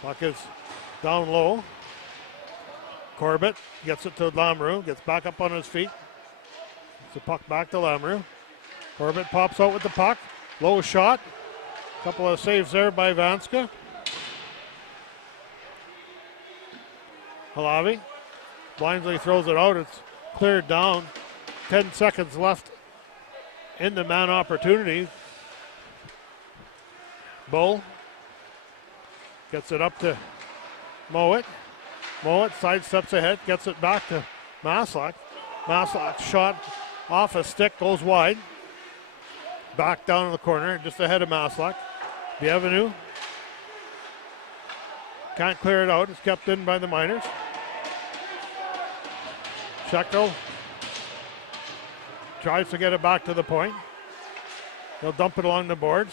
Puck is down low. Corbett gets it to Lamoureux, gets back up on his feet. It's the puck back to Lamoureux. Corbett pops out with the puck. Low shot. Couple of saves there by Vanska. Halavi blindly throws it out. It's cleared down. 10 seconds left in the man opportunity. Bull gets it up to Mowat. Mowat sidesteps ahead, gets it back to Maslach. Maslach shot off a stick, goes wide. Back down in the corner, just ahead of Maslach. Bienvenu can't clear it out. It's kept in by the Miners. Schechtel tries to get it back to the point. They'll dump it along the boards.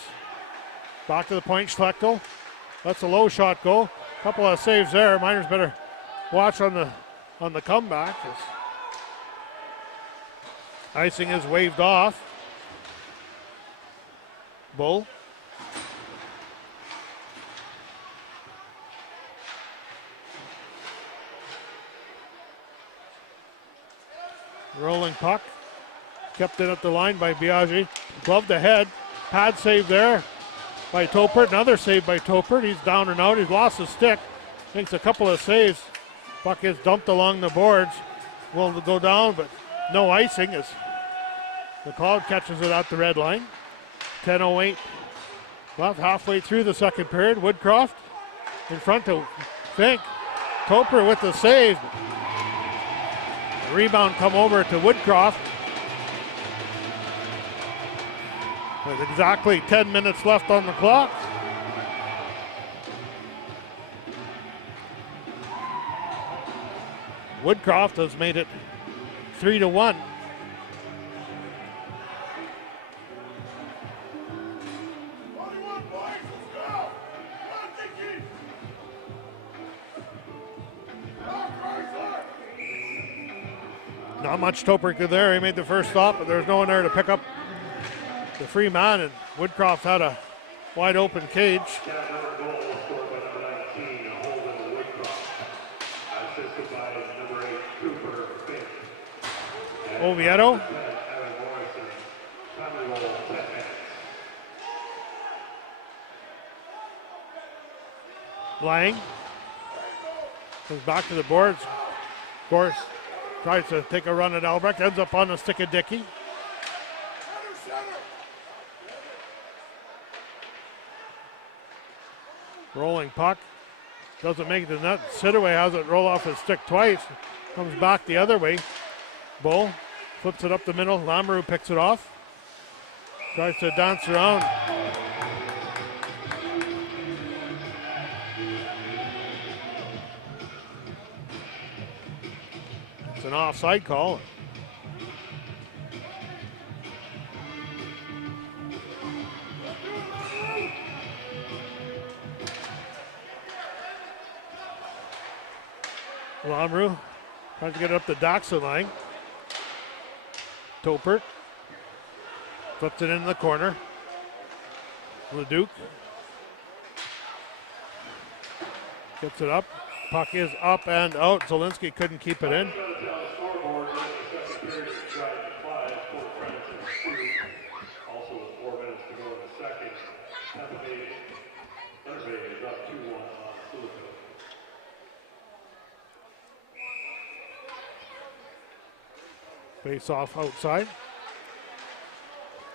Back to the point, Schechtel lets a low shot go. Couple of saves there. Miners better watch on the comeback. Icing is waved off. Bull. Rolling puck. Kept in at the line by Biaggi. Gloved ahead. Pad save there by Topert. Another save by Topert. He's down and out. He's lost his stick. Makes a couple of saves. Puck is dumped along the boards. Will go down, but no icing as the crowd catches it at the red line. 10:08 left, halfway through the second period. Woodcroft in front to Fink. Topper with the save. The rebound come over to Woodcroft. With exactly 10 minutes left on the clock. Woodcroft has made it 3-1. Not much Topper could there. He made the first stop, but there's no one there to pick up the free man, and Woodcroft had a wide open cage. Oviedo. Lang comes back to the boards. Gorse tries to take a run at Albrecht, ends up on the stick of Dickey. Rolling puck. Doesn't make the net. Sidaway has it roll off his stick twice. Comes back the other way. Bull flips it up the middle. Lamoureux picks it off. Tries to dance around. It's an offside call. Lamoureux trying to get it up the Daxon line. Topert flips it into the corner. Leduc gets it up. Puck is up and out. Zielinski couldn't keep it in. Also with 4 minutes to go in the second, Tampa Bay is up 2-1 on Louisville. Face off outside.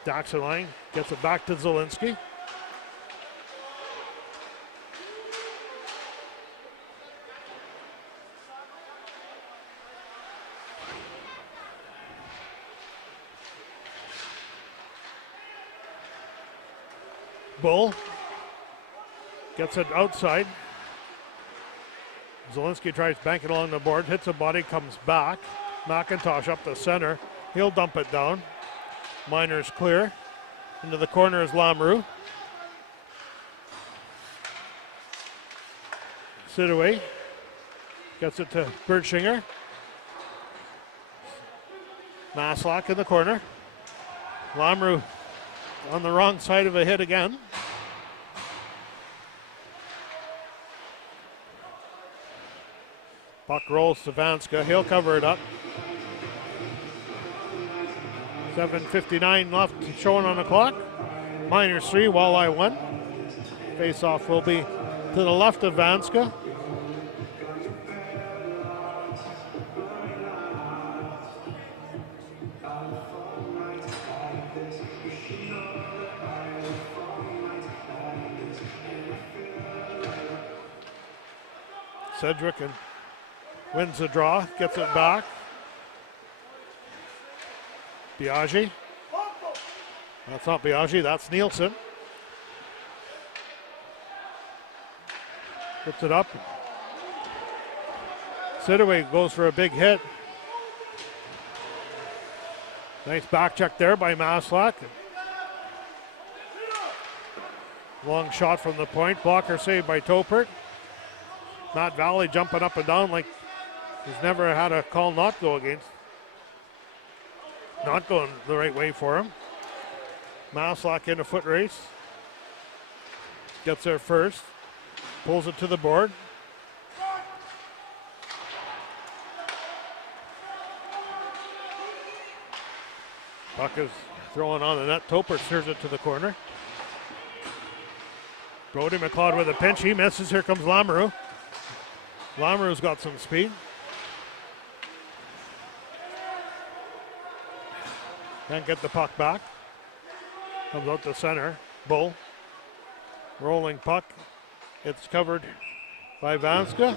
Daxon line gets it back to Zielinski. Bull gets it outside. Zielinski tries banking along the board, hits a body, comes back. McIntosh up the center. He'll dump it down. Miners clear. Into the corner is Lamoureux. Sidaway gets it to Bertschinger. Maslock in the corner. Lamoureux on the wrong side of a hit again. Puck rolls to Vanska. He'll cover it up. 7:59 left showing on the clock. Miners 3, Walleye 1. Face-off will be to the left of Vanska. Cedric and wins the draw, gets it back. Biaggi. That's not Biaggi, that's Nielsen. Puts it up. Sidaway goes for a big hit. Nice back check there by Maslach. Long shot from the point. Blocker saved by Topert. Matt Valley jumping up and down like he's never had a call not go against. Not going the right way for him. Maslach in a foot race. Gets there first. Pulls it to the board. Puck is throwing on the net. Topert serves it to the corner. Brody McLeod with a pinch. He misses. Here comes Lamoureux. Lamoureux's got some speed. Can't get the puck back. Comes out to center. Bull. Rolling puck. It's covered by Vanska.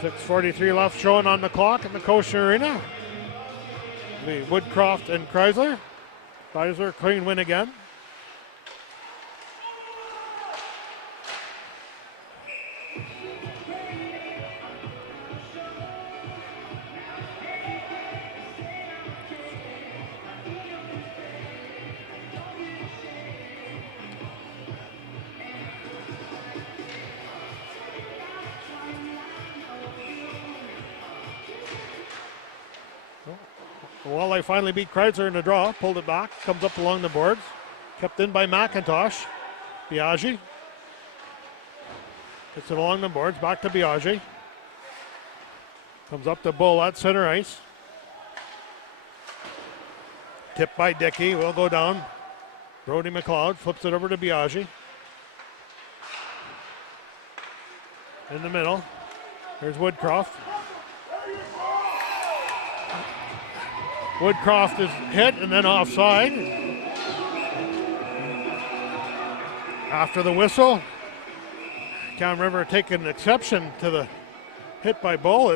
.6:43 left showing on the clock in the Kosher Arena. The Woodcroft and Chrysler. Chrysler clean win again. Walleye finally beat Chrysler in the draw, pulled it back, comes up along the boards, kept in by McIntosh. Biaggi gets it along the boards, back to Biaggi. Comes up to Bull at center ice. Tipped by Dickey, will go down. Brody McLeod flips it over to Biaggi. In the middle, there's Woodcroft. Woodcroft is hit and then offside. After the whistle, Cam River taking exception to the hit by Bull.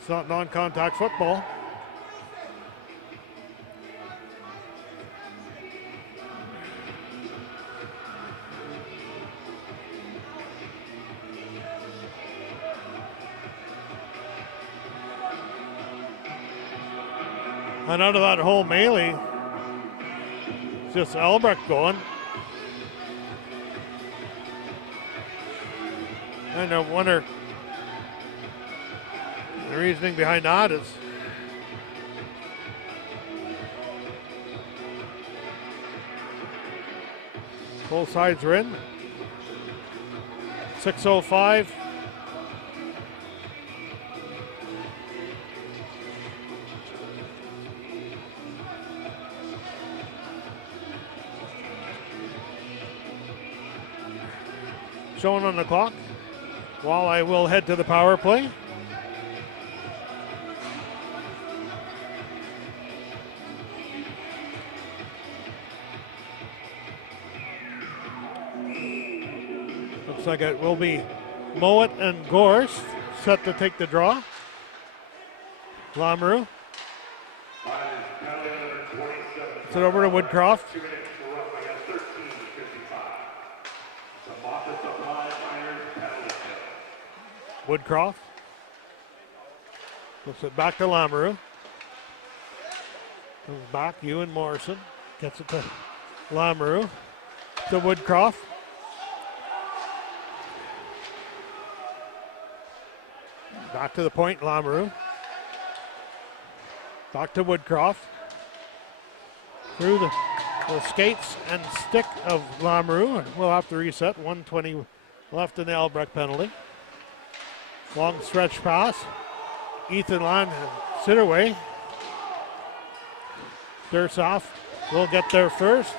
It's not non-contact football. And out of that whole melee, it's just Albrecht going. And I wonder, the reasoning behind that is both sides are in. 6:05. Shown on the clock. Walleye will head to the power play. Looks like it will be Mowat and Gorst set to take the draw. Lamoureux. It's it over to Woodcroft. Woodcroft flips it back to Lamoureux. Comes back, Ewan Morrison gets it to Lamoureux. To Woodcroft. Back to the point, Lamoureux. Back to Woodcroft. Through the skates and stick of Lamoureux. We'll have to reset. 1:20 left in the Albrecht penalty. Long stretch pass. Ethan Land, Sitterway. Dursoff will get there first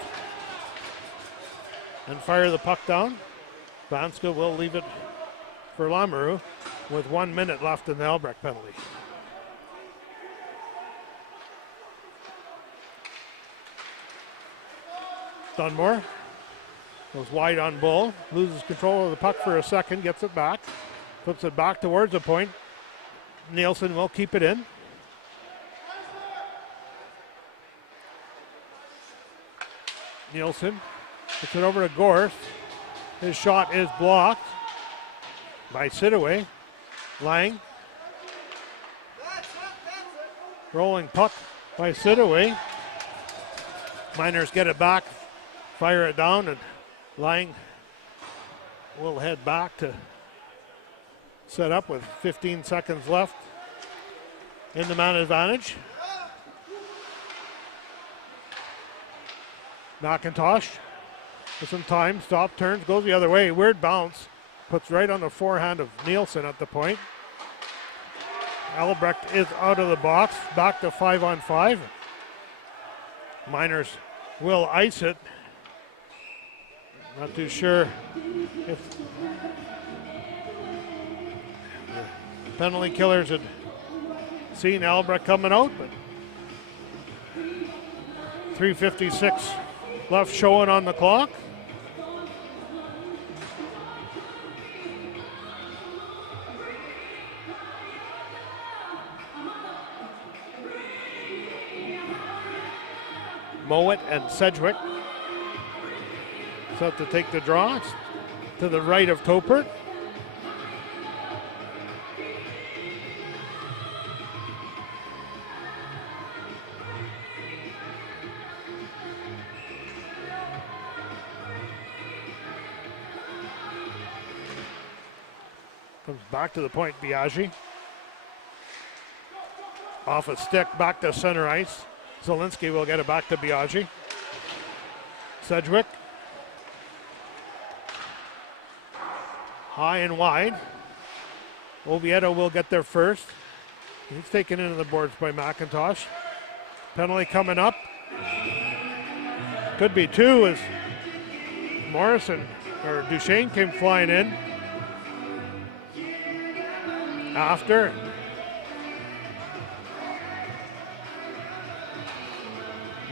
and fire the puck down. Banska will leave it for Lamoureux with 1 minute left in the Albrecht penalty. Dunmore goes wide on Bull, loses control of the puck for a second, gets it back. Puts it back towards the point. Nielsen will keep it in. Nielsen puts it over to Gorst. His shot is blocked by Sitaway. Lang. Rolling puck by Sitaway. Miners get it back, fire it down, and Lang will head back to set up with 15 seconds left in the man advantage. McIntosh with some time, stop, turns, goes the other way. Weird bounce, puts right on the forehand of Nielsen at the point. Albrecht is out of the box, back to 5-on-5. Miners will ice it. Not too sure if penalty killers had seen Albrecht coming out, but 3:56 left showing on the clock. Mowat and Sedgwick set to take the draw. It's to the right of Topert. Comes back to the point, Biaggi. Off a stick, back to center ice. Zielinski will get it back to Biaggi. Sedgwick. high and wide. Oviedo will get there first. He's taken into the boards by McIntosh. Penalty coming up. Could be two as Morrison or Duchesne came flying in. After.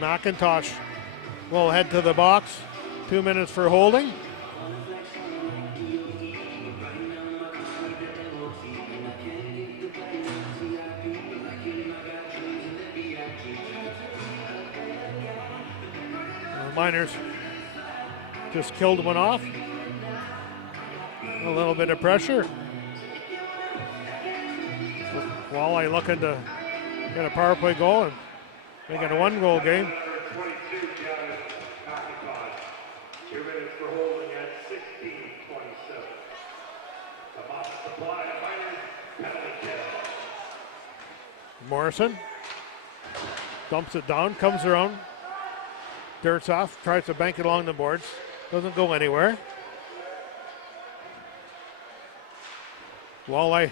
McIntosh will head to the box. 2 minutes for holding. Miners just killed one off. A little bit of pressure. Walleye looking to get a power play goal and make it a 1-goal game. 2 minutes for holding at 16:27. The box supply of Miners, penalty kill. Morrison dumps it down, comes around. Dirt's off, tries to bank it along the boards. Doesn't go anywhere. Walleye.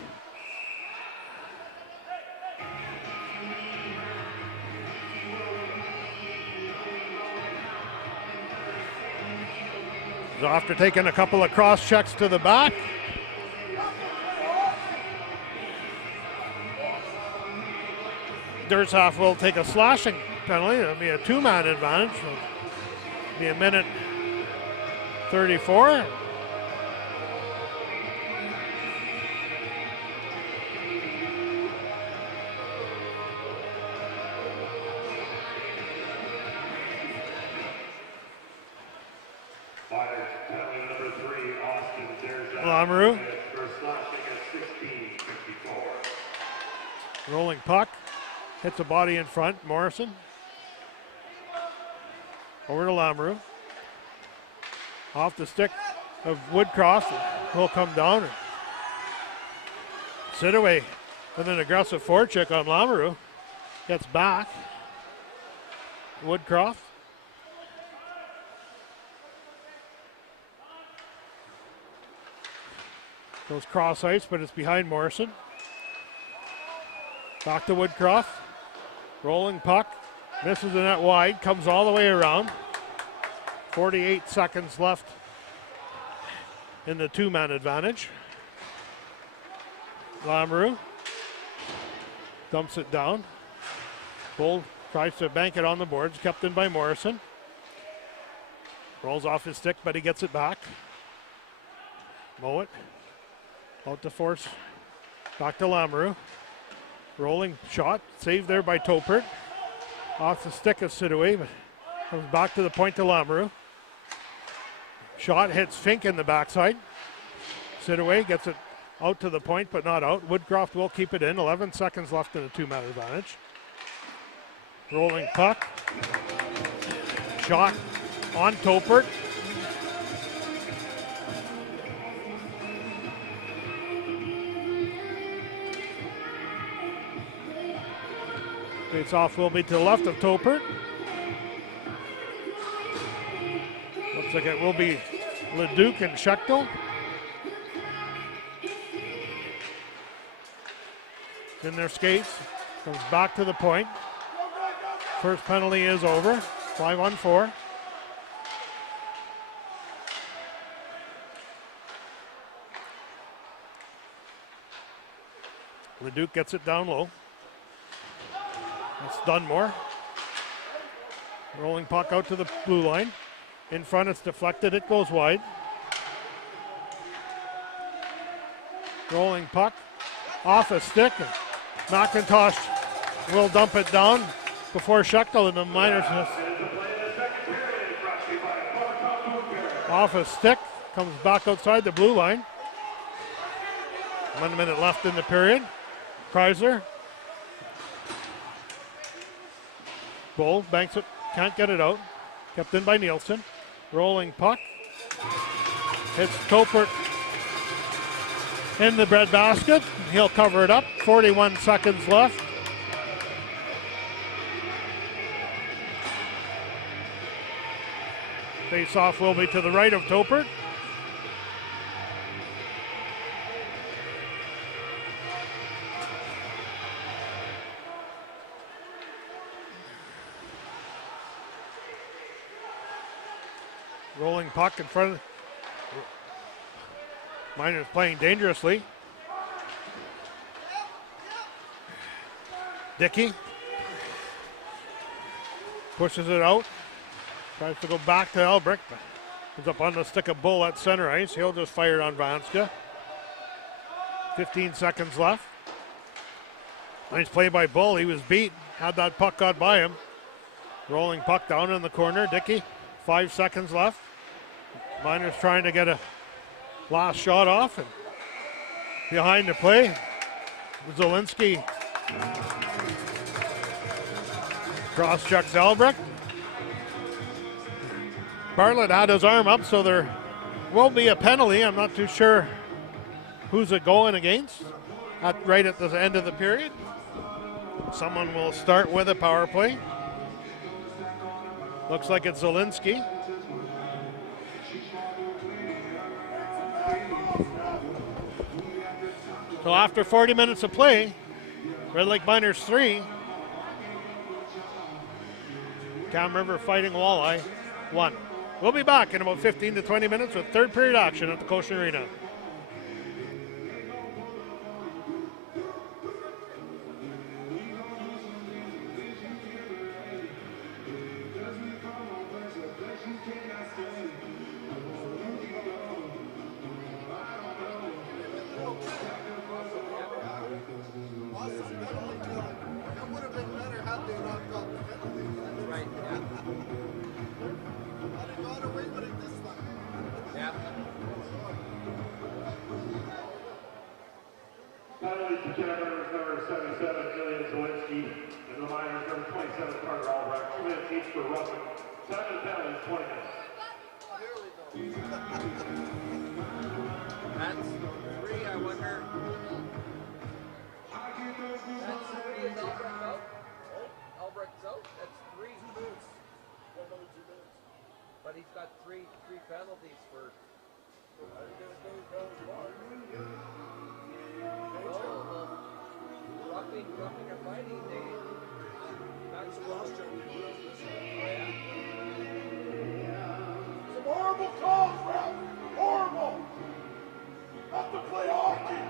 After taking a couple of cross checks to the back. Dirtsoff will take a slashing penalty. It'll be a 2-man advantage. It'll be a minute 34. Lamoureux. Rolling puck. Hits a body in front. Morrison. Over to Lamoureux. Off the stick of Woodcroft. He'll come down. Sidaway with an aggressive forecheck on Lamoureux. Gets back. Woodcroft. Goes cross ice, but it's behind Morrison. Back to Woodcroft. Rolling puck. Misses the net wide. Comes all the way around. 48 seconds left in the 2-man advantage. Lamoureux dumps it down. Gold tries to bank it on the boards. Kept in by Morrison. Rolls off his stick, but he gets it back. Mowat. Out to force. Back to Lamoureux. Rolling shot. Saved there by Topert. Off the stick of Sidaway, but comes back to the point to Lamoureux. Shot hits Fink in the backside. Sidaway gets it out to the point, but not out. Woodcroft will keep it in. 11 seconds left in the 2-man advantage. Rolling puck. Shot on Topert. Face off will be to the left of Topert. Looks like it will be Leduc and Schechtel. In their skates. Comes back to the point. First penalty is over. 5-on-4. Leduc gets it down low. That's Dunmore. Rolling puck out to the blue line. In front, it's deflected. It goes wide. Rolling puck off a stick. McIntosh will dump it down before Schechtel and the Miners. Off a stick. Comes back outside the blue line. 1 minute left in the period. Chrysler. Gold banks it, can't get it out. Kept in by Nielsen. Rolling puck. Hits Topert in the breadbasket. He'll cover it up. 41 seconds left. Face off will be to the right of Topert. Rolling puck in front of Miners playing dangerously. Dickey pushes it out. Tries to go back to Albrecht. Comes up on the stick of Bull at center ice. He'll just fire on Vanska. 15 seconds left. Nice play by Bull. He was beat. Had that puck got by him. Rolling puck down in the corner. Dickey, 5 seconds left. Miners trying to get a last shot off. And behind the play, Zielinski cross-checks Albrecht. Bartlett had his arm up, so there will be a penalty. I'm not too sure who's it going against right at the end of the period. Someone will start with a power play. Looks like it's Zielinski. So after 40 minutes of play, Red Lake Miners 3, Cam River Fighting Walleye 1. We'll be back in about 15 to 20 minutes with third period action at the Kosher Arena. Penalty to Canada's number 77, Julian Zielinski, and the Miners number 27, Carter Albrecht. 2 minutes each for roughing. Time of the penalty is 20 minutes. That's 3, I wonder. That's 3 is Albrecht out. Oh, Albrecht's out. That's 3 boots. But he's got three penalties for. Roughing or fighting, that's exhaustion. Some horrible calls, ref. Horrible. Not to play hockey.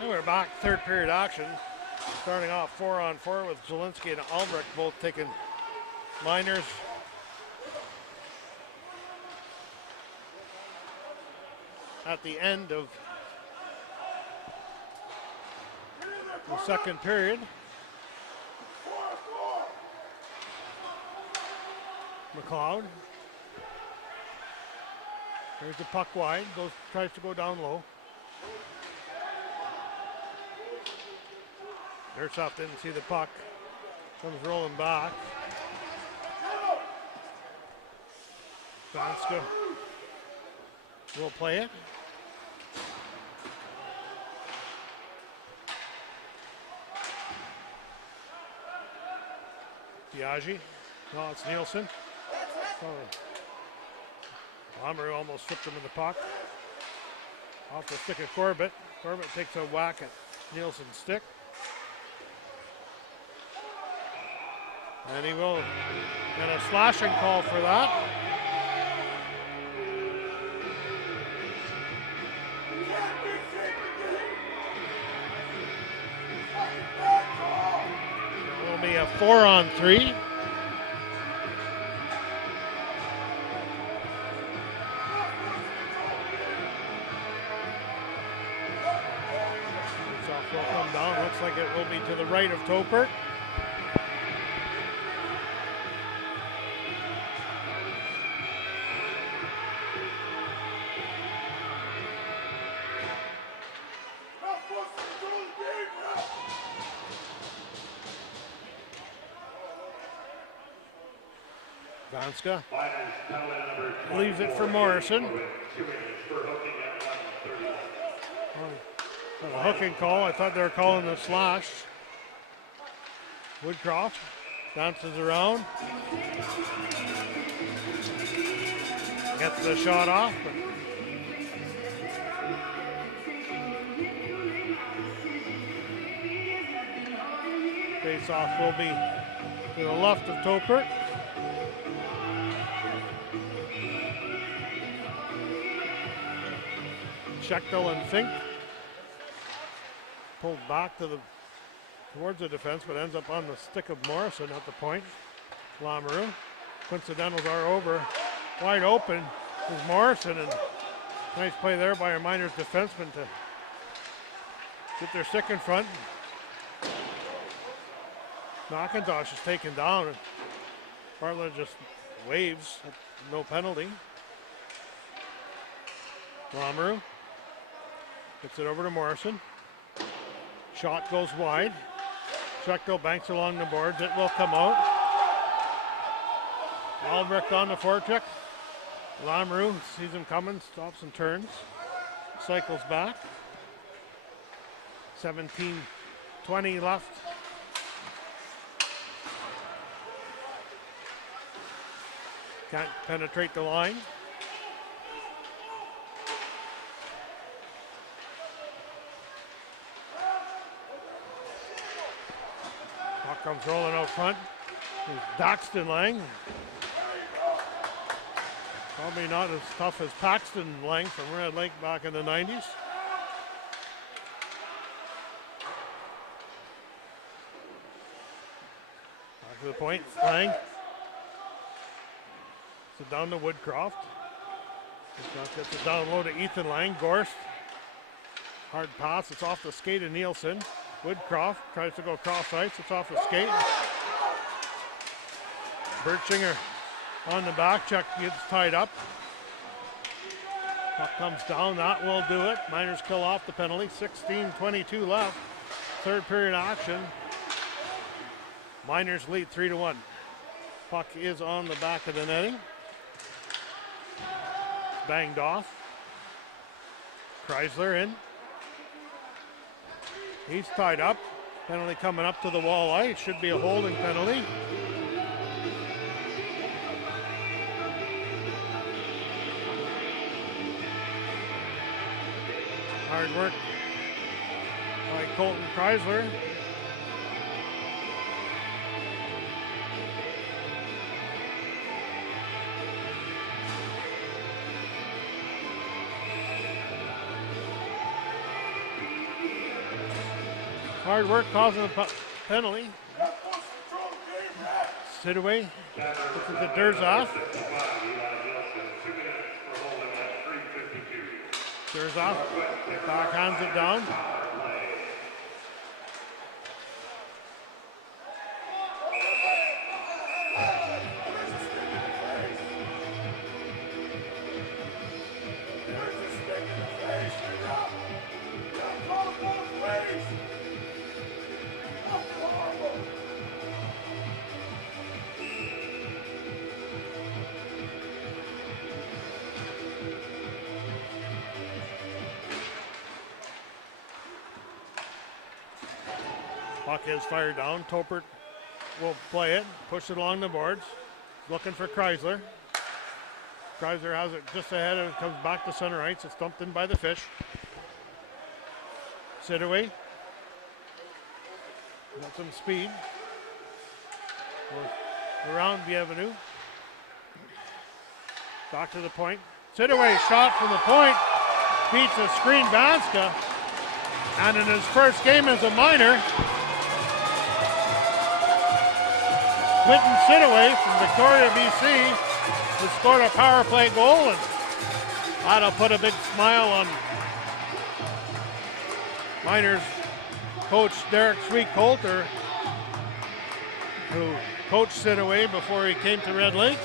And we're back, third period action. Starting off 4-on-4 with Zielinski and Albrecht both taking minors. At the end of the second period. McLeod. There's the puck wide, tries to go down low. Dirtsoff didn't see the puck. Comes rolling back. Vanska will play it. Biaggi. No, it's Nielsen. Bomber almost stripped him of the puck. Off the stick of Corbett. Corbett takes a whack at Nielsen's stick. And he will get a slashing call for that. It will be a 4-on-3. Will come down. Looks like it will be to the right of Topert. Vanska leaves it for Morrison. A hooking call. I thought they were calling the slash. Woodcroft bounces around. Gets the shot off. Face off will be to the left of Topert. Schechtel and Fink pulled back towards the defense, but ends up on the stick of Morrison at the point. Lamoureux. Coincidentals are over. Wide open is Morrison, and nice play there by our Miners defenseman to get their stick in front. McIntosh is taken down, and Bartlett just waves, no penalty. Lamoureux gets it over to Morrison. Shot goes wide. Schechtel banks along the boards. It will come out. Albrecht on the forecheck. Lamoureux sees him coming, stops and turns. Cycles back. 17:20 left. Can't penetrate the line. Puck comes rolling out front. There's Daxton Lang. Probably not as tough as Paxton Lang from Red Lake back in the 90s. Back to the point, Lang. So down to Woodcroft. Woodcroft gets it down low to Ethan Lang. Gorst. Hard pass, it's off the skate of Nielsen. Woodcroft tries to go cross ice, it's off the skate. Bertschinger on the back check, gets tied up. Puck comes down, that will do it. Miners kill off the penalty, 16:22 left. Third period action. Miners lead 3-1. Puck is on the back of the netting. Banged off. Chrysler in. He's tied up. Penalty coming up to the Walleye. It should be a holding penalty. Hard work by Colton Chrysler. Hard work causing a penalty. Sidaway gets it to Durzoff. Durzoff backhands it down. Puck is fired down. Topert will play it, push it along the boards. Looking for Chrysler. Chrysler has it just ahead and it comes back to center ice. It's dumped in by the Fish. Sidaway. Got some speed. Around Bienvenu. Back to the point. Sidaway shot from the point. Beats a screen Vanska. And in his first game as a minor, Quinton Sidaway from Victoria, BC, has scored a power play goal, and that'll put a big smile on Miners Coach Derek Sweet Coulter, who coached Sidaway before he came to Red Lake.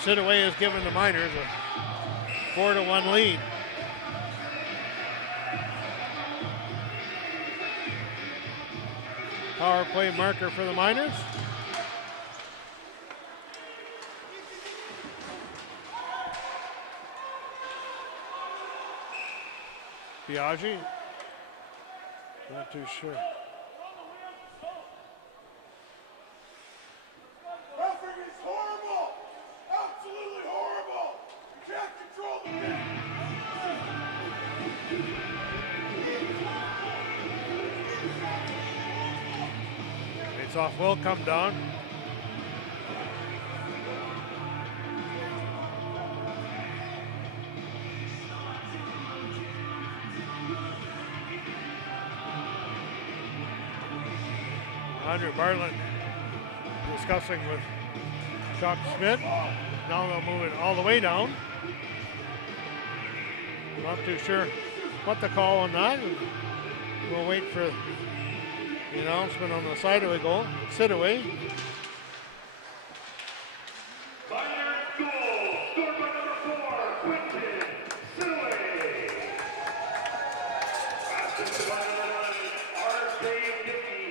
Sidaway has given the Miners a 4-1 lead. Power play marker for the Miners. Biaggi, not too sure. Roughing is horrible! Absolutely horrible! You can't control the game! It's off will come down. Andrew Bartlett discussing with Chuck Schmidt. Now they'll move it all the way down. Not too sure what to call on that. We'll wait for the announcement on the side of the goal. Sidaway. Miners goal, scored by number 4, Quinton Sidaway. Assisted by number 9, R.J. Dickey.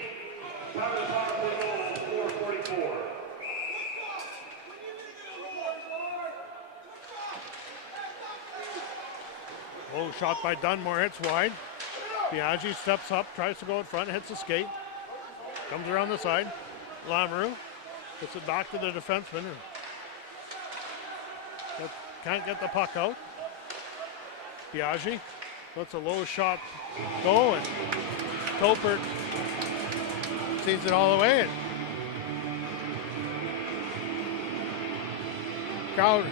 Time to power play goal, 4:44. Oh, shot by Dunmore, hits wide. Biaggi steps up, tries to go in front, hits the skate. Comes around the side. Lamoureux gets it back to the defenseman. But can't get the puck out. Biaggi lets a low shot go, and Topert sees it all the way. And crowd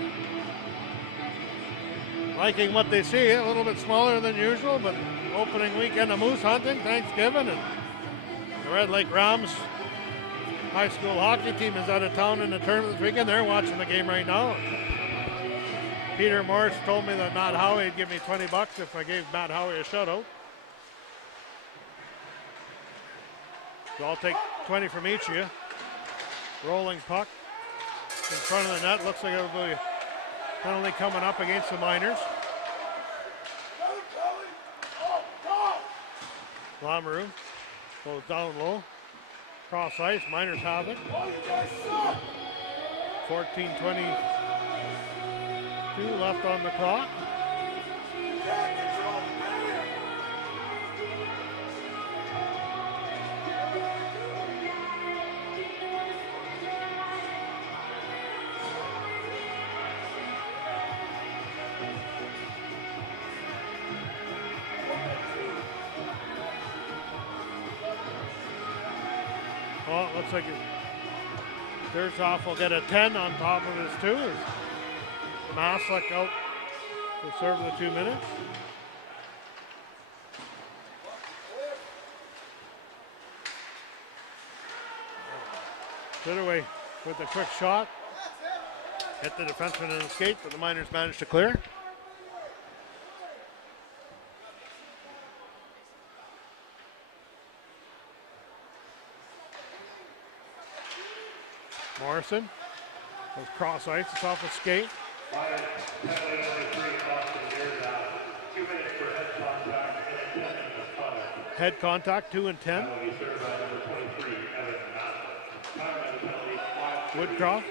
liking what they see, a little bit smaller than usual, but opening weekend of moose hunting, Thanksgiving, and the Red Lake Rams high school hockey team is out of town in the tournament this weekend. They're watching the game right now. Peter Morris told me that Matt Howie would give me $20 if I gave Matt Howie a shutout. So I'll take 20 from each of you. Rolling puck in front of the net. Looks like it'll be a penalty coming up against the Miners. Lamoureux goes down low. Cross ice. Miners have it. 14:22 left on the clock. Well, it looks like Dursoff will get a 10 on top of his 2. Maslick out to serve the 2 minutes. Sidaway with a quick shot. Hit the defenseman in the skate, but the Miners managed to clear. Morrison goes cross ice, it's off a skate. Miners, penalty number 3, Austin Beardown. 2 minutes for head contact and 10 minutes contact. Head contact, 2 and 10. Penalty served by number 23, Evan Maslick. Time of the penalty, 5:30. Woodcroft.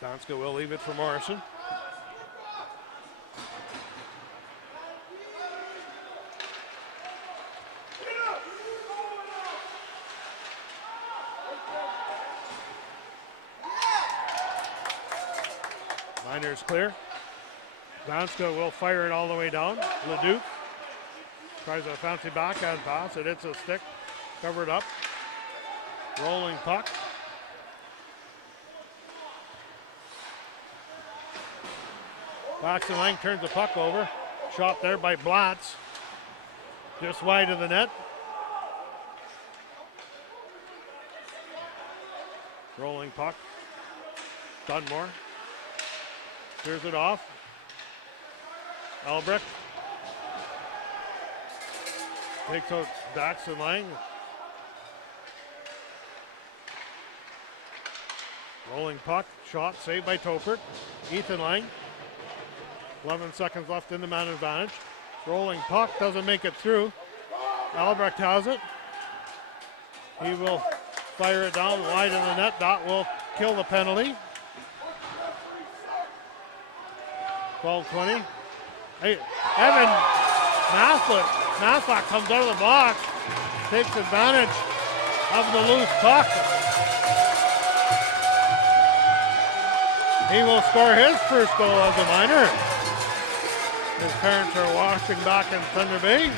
Donska will leave it for Morrison. Miners clear. Donska will fire it all the way down. Leduc tries a fancy backhand pass. It hits a stick, covered up. Rolling puck. Paxton Lang turns the puck over. Shot there by Blatz. Just wide of the net. Rolling puck. Dunmore clears it off. Albrecht takes out Daxon Lang. Rolling puck, shot saved by Topert. Ethan Lang. 11 seconds left in the man advantage. Rolling puck, doesn't make it through. Albrecht has it. He will fire it down wide in the net. That will kill the penalty. 12-20. Hey, Evan Maslach comes out of the box, takes advantage of the loose puck. He will score his first goal as a minor. His parents are watching back in Thunder Bay.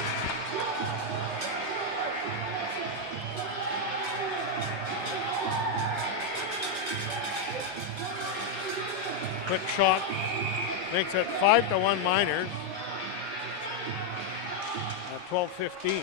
Quick shot makes it 5-1 Miners at 12:15.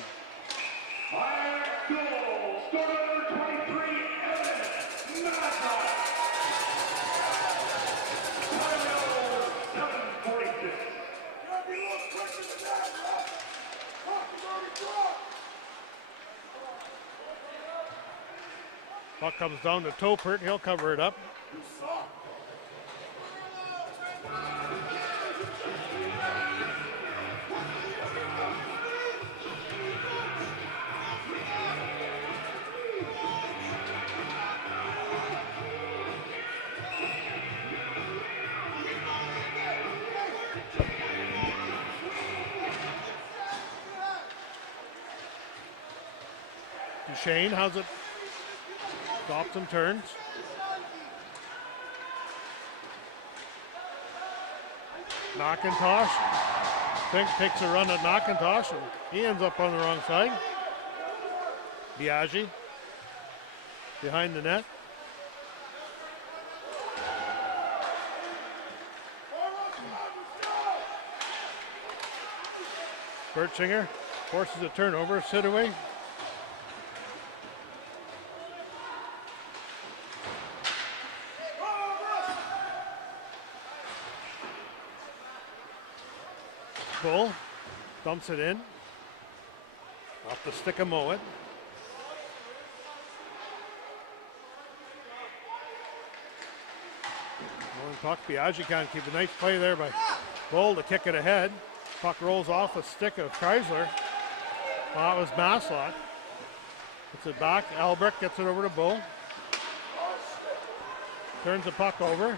Puck comes down to Topert. He'll cover it up. Shane has it. Stops and turns. McIntosh. Fink takes a run at McIntosh and he ends up on the wrong side. Biaggi behind the net. Bertschinger forces a turnover. Sidaway. Bull dumps it in. Off the stick of Mowat. Rolling puck. Biaggi can't keep a nice play there by Bull to kick it ahead. Puck rolls off the stick of Chrysler. That was Maslach. Puts it back. Albrecht gets it over to Bull. Turns the puck over.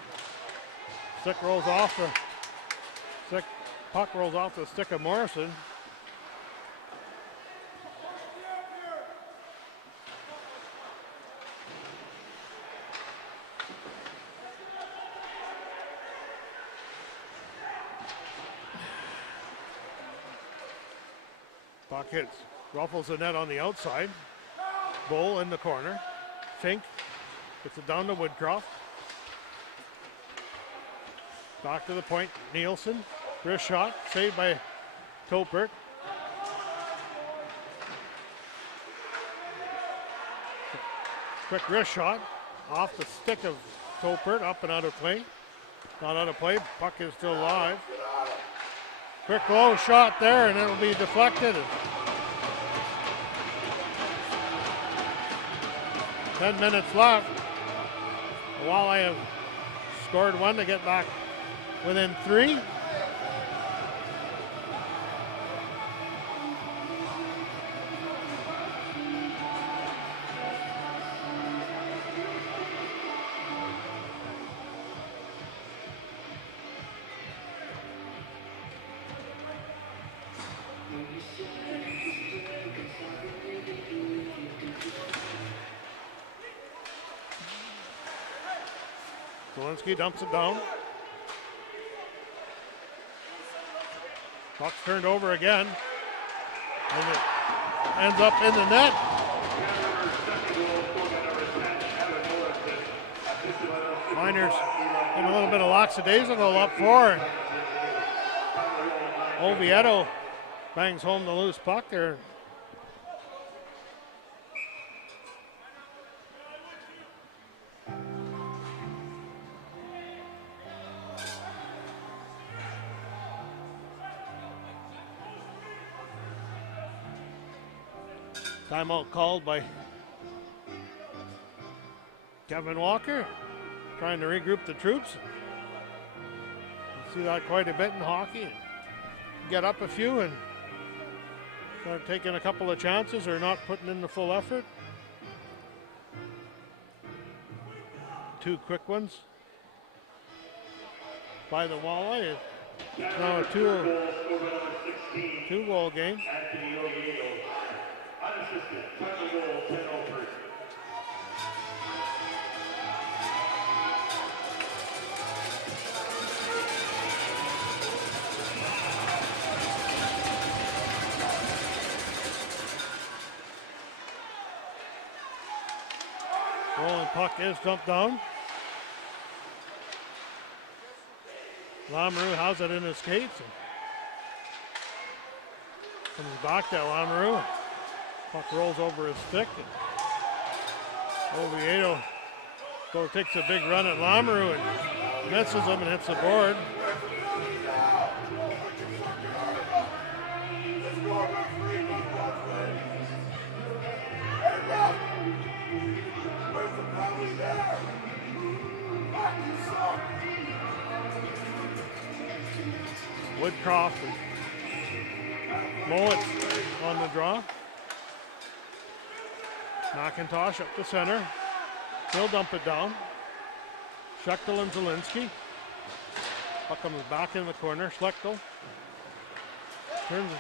Stick rolls off the stick. Puck rolls off the stick of Morrison. Puck hits, ruffles the net on the outside. Bull in the corner. Fink gets it down to Woodcroft. Back to the point, Nielsen. Wrist shot, saved by Topert. Quick wrist shot, off the stick of Topert, up and out of play. Not out of play, puck is still live. Quick low shot there and it'll be deflected. 10 minutes left. The Walleye have scored one to get back within 3. Zielinski dumps it down. Puck's turned over again. And it ends up in the net. Miners in a little bit of lackadaisical up 4. Oviedo bangs home the loose puck there. Timeout called by Kevin Walker, trying to regroup the troops. You see that quite a bit in hockey. Get up a few and start taking a couple of chances or not putting in the full effort. Two quick ones by the Walleye. Now a two-goal game. Rolling puck is dumped down. Lamoureux has it in his skates. Comes back to Lamoureux. Puck rolls over his stick. Oviedo takes a big run at Lamoureux and misses him and hits the board. Woodcroft and Mowat on the draw. McIntosh up the center. He'll dump it down. Schechtel and Zielinski. Puck comes back in the corner. Schechtel turns in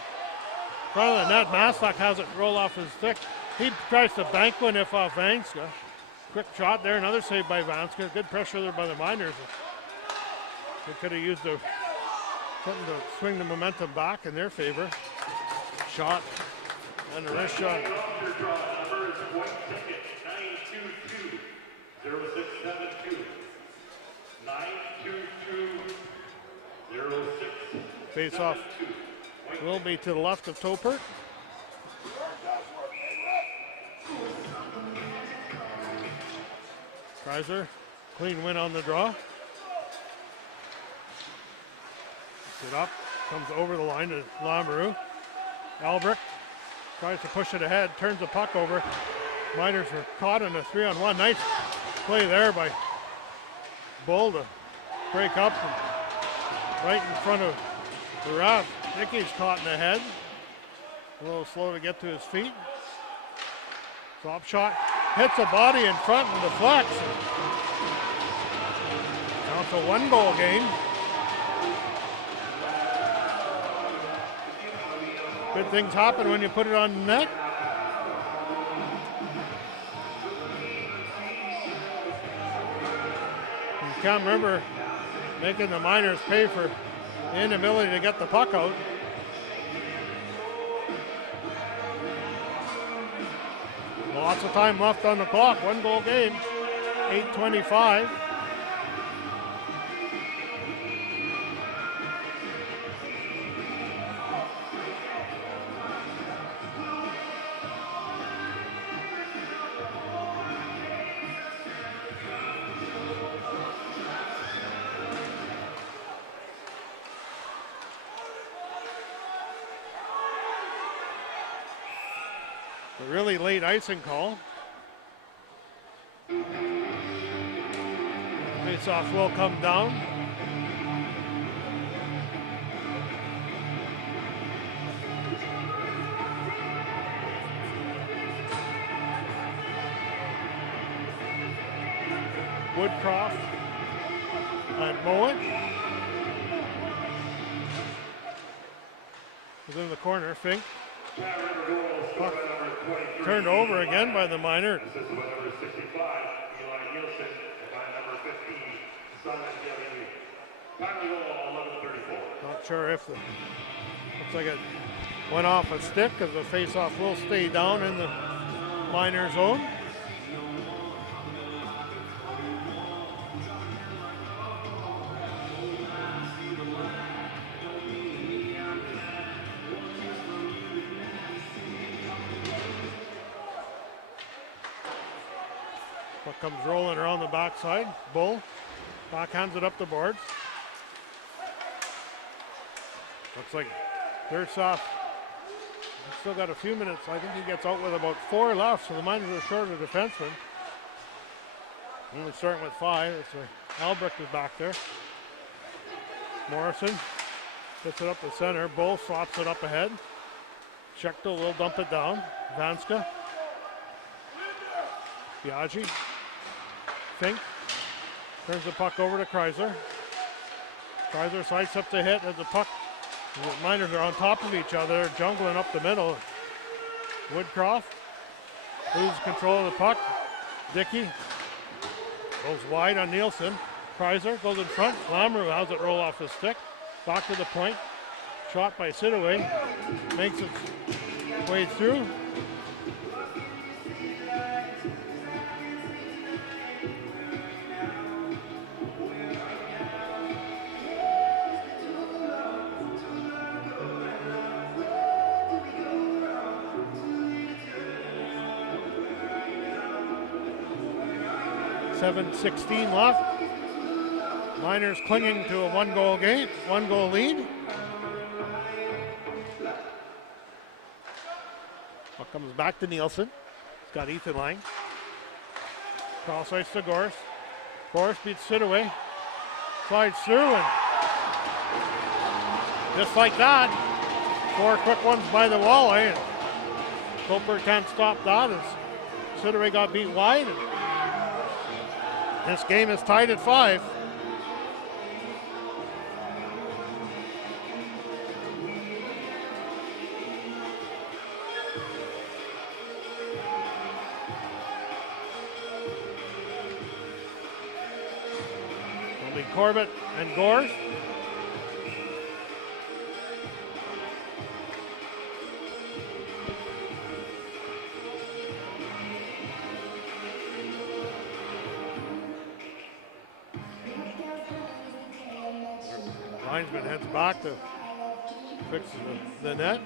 front of the net. Maslach has it roll off his stick. He tries to bank one if off Vanska. Quick shot there. Another save by Vanska. Good pressure there by the Miners. They could have used something to swing the momentum back in their favor. Shot and a wrist shot. Face off will be to the left of Topert. Kaiser, clean win on the draw. It up, comes over the line to Lamoureux. Albrecht tries to push it ahead, turns the puck over. Miners are caught in a 3-on-1. Nice play there by Bull to break up right in front of the ref. Nicky's caught in the head. A little slow to get to his feet. Drop shot, hits a body in front and deflects. Now it's a one-goal game. Good things happen when you put it on the net. And Cam River making the Miners pay for the inability to get the puck out. Lots of time left on the clock. One goal game. 8:25. Really late icing call. Face-off will come down. Woodcroft and Mowat. Within the corner, Fink. Puck turned over again by the Miners. Not sure if looks like it went off a stick because the face-off will stay down in the Miner zone. Puck comes rolling around the backside. Bull backhands it up the boards. Looks like Dursoff Still got a few minutes. I think he gets out with about 4 left, so the Miners are short a defenseman. Only starting with 5. It's Albrecht is back there. Morrison gets it up the center. Bull swaps it up ahead. Schechtel will dump it down. Vanska. Biaggi. Fink. Turns the puck over to Kreiser. Kreiser slides up the hit as the puck. The Miners are on top of each other, jungling up the middle. Woodcroft loses control of the puck. Dickey goes wide on Nielsen. Kreiser goes in front. Lamoureux has it roll off his stick. Back to the point. Shot by Sidaway. Makes its way through. .7:16 left. Miners clinging to a 1-goal game, 1-goal lead. Puck comes back to Nielsen. He's got Ethan Lang. Cross ice to Gorse. Gorse beats Sidaway. Slides through and just like that, 4 quick ones by the Walleye. Cooper can't stop that as Sidaway got beat wide. This game is tied at 5. It'll be Corbett and Gorse. Linesman heads back to fix the net.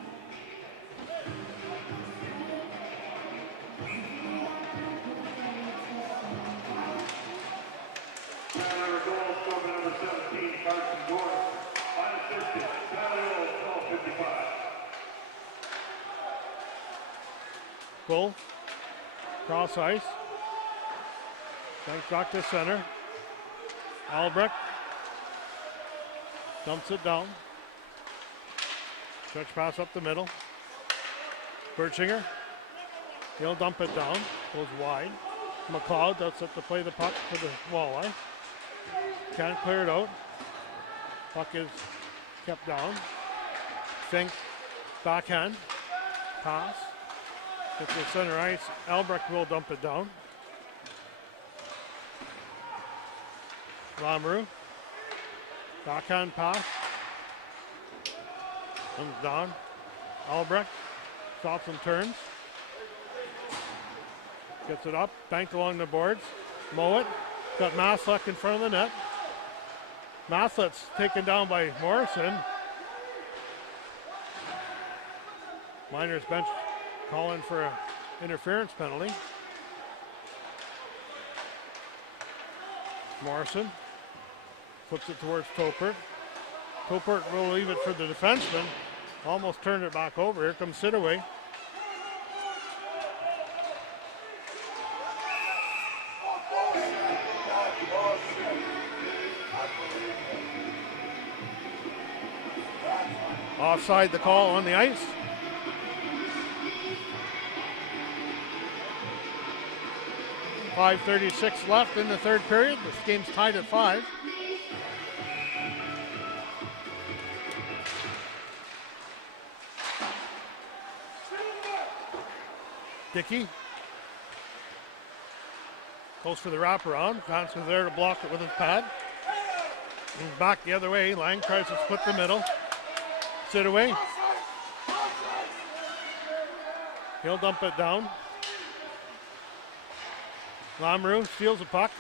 Number goal scorer number 17, Carson Gorse. Line assistant, Samuel, 12:55. Goal. Cross ice. Back to center. Albrecht dumps it down. Stretch pass up the middle. Bertschinger. He'll dump it down. Goes wide. McLeod that's up to play the puck for the Walleye. Can't clear it out. Puck is kept down. Fink. Backhand. Pass. Gets to center ice. Albrecht will dump it down. Lamoureux. Backhand pass. Comes down. Albrecht stops and turns. Gets it up. Banked along the boards. Mowat. Got Maslek in front of the net. Maslet's taken down by Morrison. Miners bench calling for an interference penalty. Morrison flips it towards Topert. Topert will leave it for the defenseman. Almost turned it back over. Here comes Sidaway. Offside the call on the ice. .5:36 left in the third period. This game's tied at 5. Dickey goes for the wraparound. Vance was there to block it with his pad. Moves back the other way. Lang tries to split the middle. Sidaway. He'll dump it down. Lamoureux steals the puck.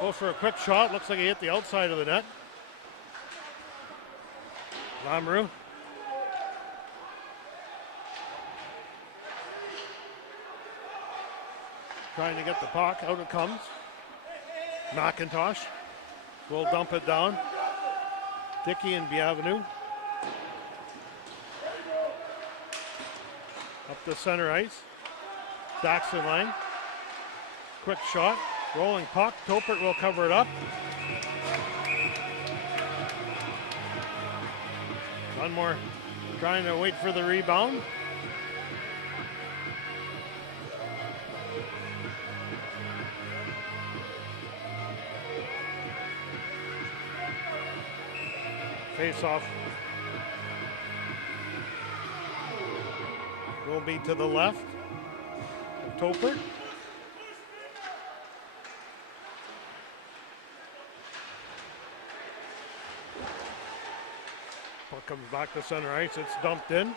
Goes for a quick shot. Looks like he hit the outside of the net. Lamoureux. Trying to get the puck. Out it comes. McIntosh will dump it down. Dickey and Bienvenu. Up the center ice. Daxton Lang. Quick shot. Rolling puck. Topert will cover it up. Dunmore trying to wait for the rebound. Face off will be to the left of Topert. Puck comes back to center ice. It's dumped in.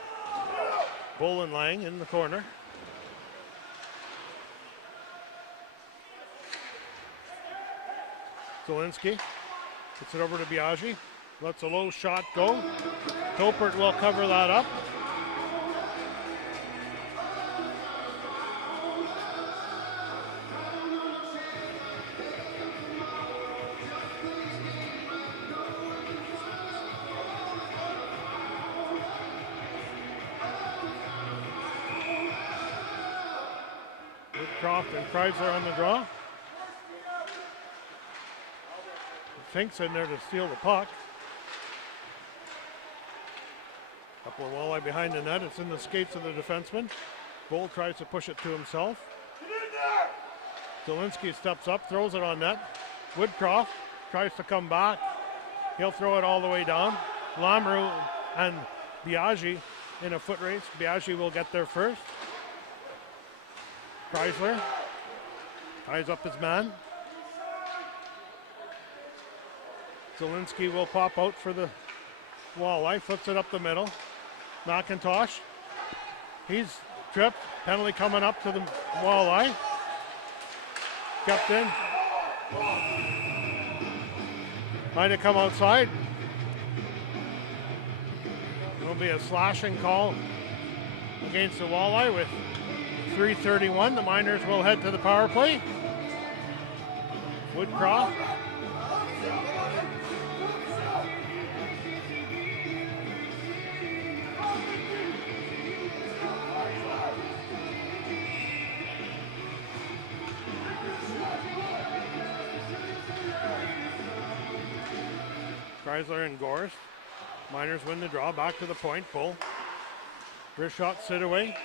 Bull and Lang in the corner. Zielinski gets it over to Biaggi. Lets a low shot go. Topert will cover that up. Woodcroft and Chrysler on the draw. Fink's in there to steal the puck. Couple of Walleye behind the net. It's in the skates of the defenseman. Bull tries to push it to himself. Zielinski steps up, throws it on net. Woodcroft tries to come back. He'll throw it all the way down. Lamoureux and Biaggi in a foot race. Biaggi will get there first. Chrysler ties up his man. Zielinski will pop out for the Walleye, flips it up the middle. McIntosh, he's tripped. Penalty coming up to the Walleye. Kept in. Might have come outside. There'll be a slashing call against the Walleye with 3:31. The Miners will head to the power play. Woodcroft. Chrysler and Gorst. Miners win the draw. Back to the point. Bull. Wrist shot, sit away.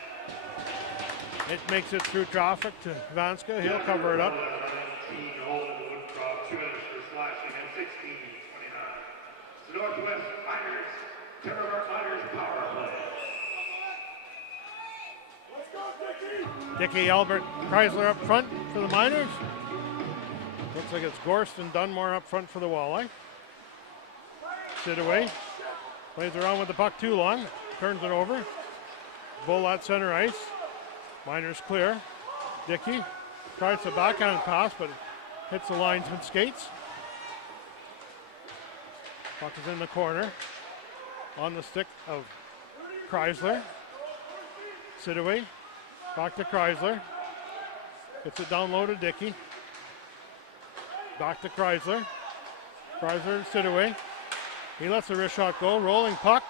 It makes it through traffic to Vanska. He'll cover it up. 19 Holden Woodcroft, 2 minutes for slashing, and 16:29. The Northwest Miners, Terror Miners power play. Let's go, Dickie! Dickey, Albert, Chrysler up front for the Miners. Looks like it's Gorst and Dunmore up front for the Walleye. Sit away. Plays around with the puck too long. Turns it over. Bull at center ice. Miners clear. Dickey tries to backhand pass, but hits the linesman skates. Puck is in the corner. On the stick of Chrysler. Sit away. Back to Chrysler. Gets it down low to Dickey. Back to Chrysler. Chrysler sit away. He lets the wrist shot go. Rolling puck.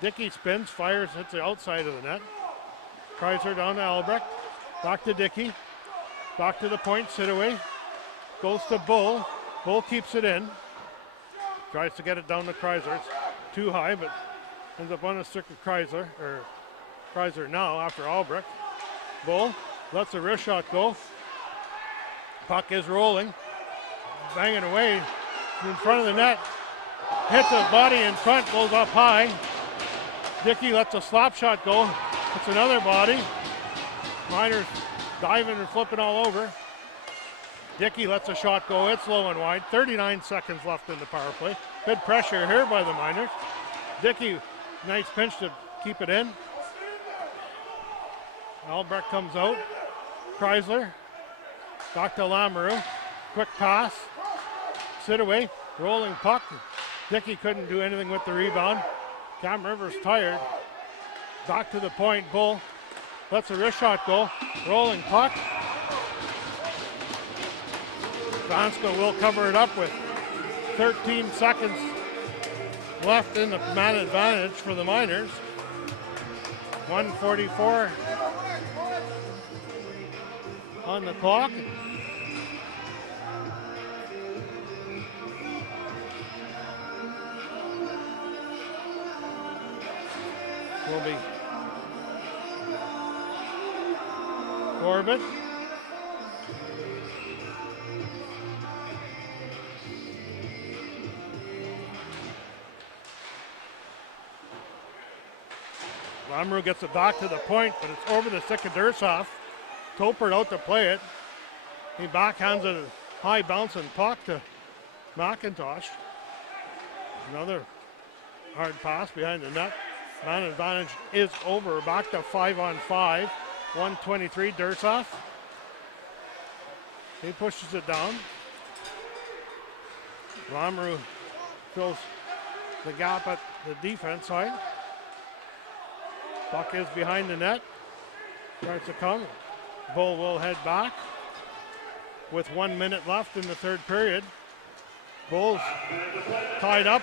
Dickey spins, fires, hits the outside of the net. Chrysler down to Albrecht. Back to Dickey. Back to the point, sit away. Goes to Bull. Bull keeps it in. Tries to get it down to Chrysler. It's too high, but ends up on a stick of Chrysler, or Chrysler now after Albrecht. Bull lets the wrist shot go. Puck is rolling. Banging away in front of the net. Hits his body in front, goes up high. Dickey lets a slap shot go. It's another body. Miners diving and flipping all over. Dickey lets a shot go. It's low and wide. 39 seconds left in the power play. Good pressure here by the Miners. Dickey, nice pinch to keep it in. Albrecht comes out. Chrysler. Back to Lamoureux. Quick pass. Sit away. Rolling puck. Dickey couldn't do anything with the rebound. Cam Rivers tired. Back to the point. Bull lets a wrist shot go. Rolling puck. Vanska will cover it up with 13 seconds left in the man advantage for the Miners. 1:44 on the clock. Will be Corbett. Lamoureux gets it back to the point, but it's over the stick of Dursoff. Topert out to play it. He backhands a high bouncing puck to McIntosh. Another hard pass behind the net. Man advantage is over. Back to 5-on-5. 123 Dursoff. He pushes it down. Lamoureux fills the gap at the defense side. Puck is behind the net. Tries to come. Bull will head back with 1 minute left in the third period. Bulls tied up.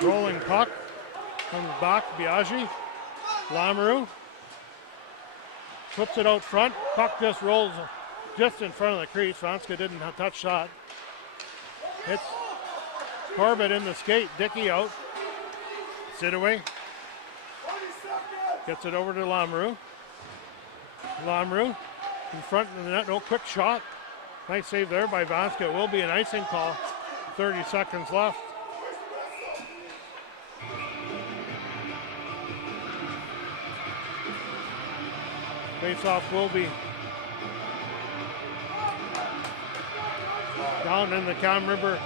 Rolling puck. Comes back. Biaggi. Lamoureux puts it out front. Puck just rolls just in front of the crease. Vanska didn't touch that. It's Corbett in the skate. Dickey out. Sit away. Gets it over to Lamoureux. Lamoureux in front of the net. No quick shot. Nice save there by Vanska. It will be an icing call. 30 seconds left. Face-off will be down in the Cam River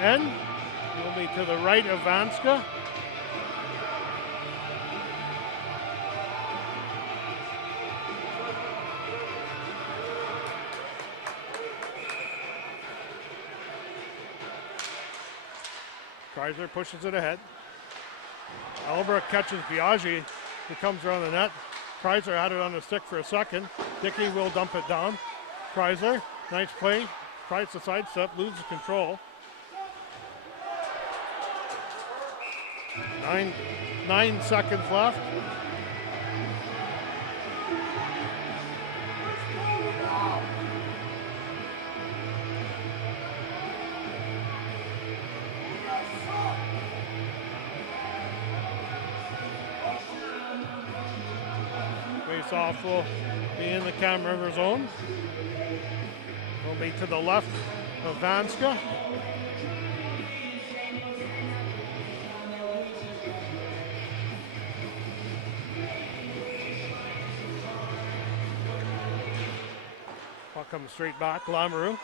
end. Will be to the right of Vanska. Kreiser pushes it ahead. Albrecht catches Biaggi, who comes around the net. Kreiser had it on the stick for a second. Dickey will dump it down. Kreiser, nice play. Tries to sidestep, loses control. 9 seconds left. Face-off will be in the Cam River zone. Will be to the left of Vanska. Puck comes straight back. Lamoureux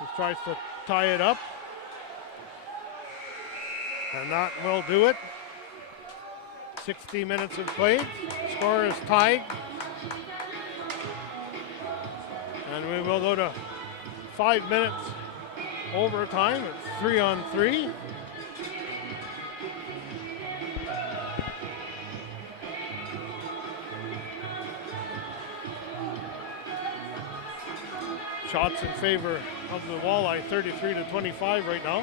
just tries to tie it up, and that will do it. 60 minutes have played. Score is tied. And we will go to 5 minutes overtime. It's 3-on-3. Shots in favor of the Walleye, 33-25 right now.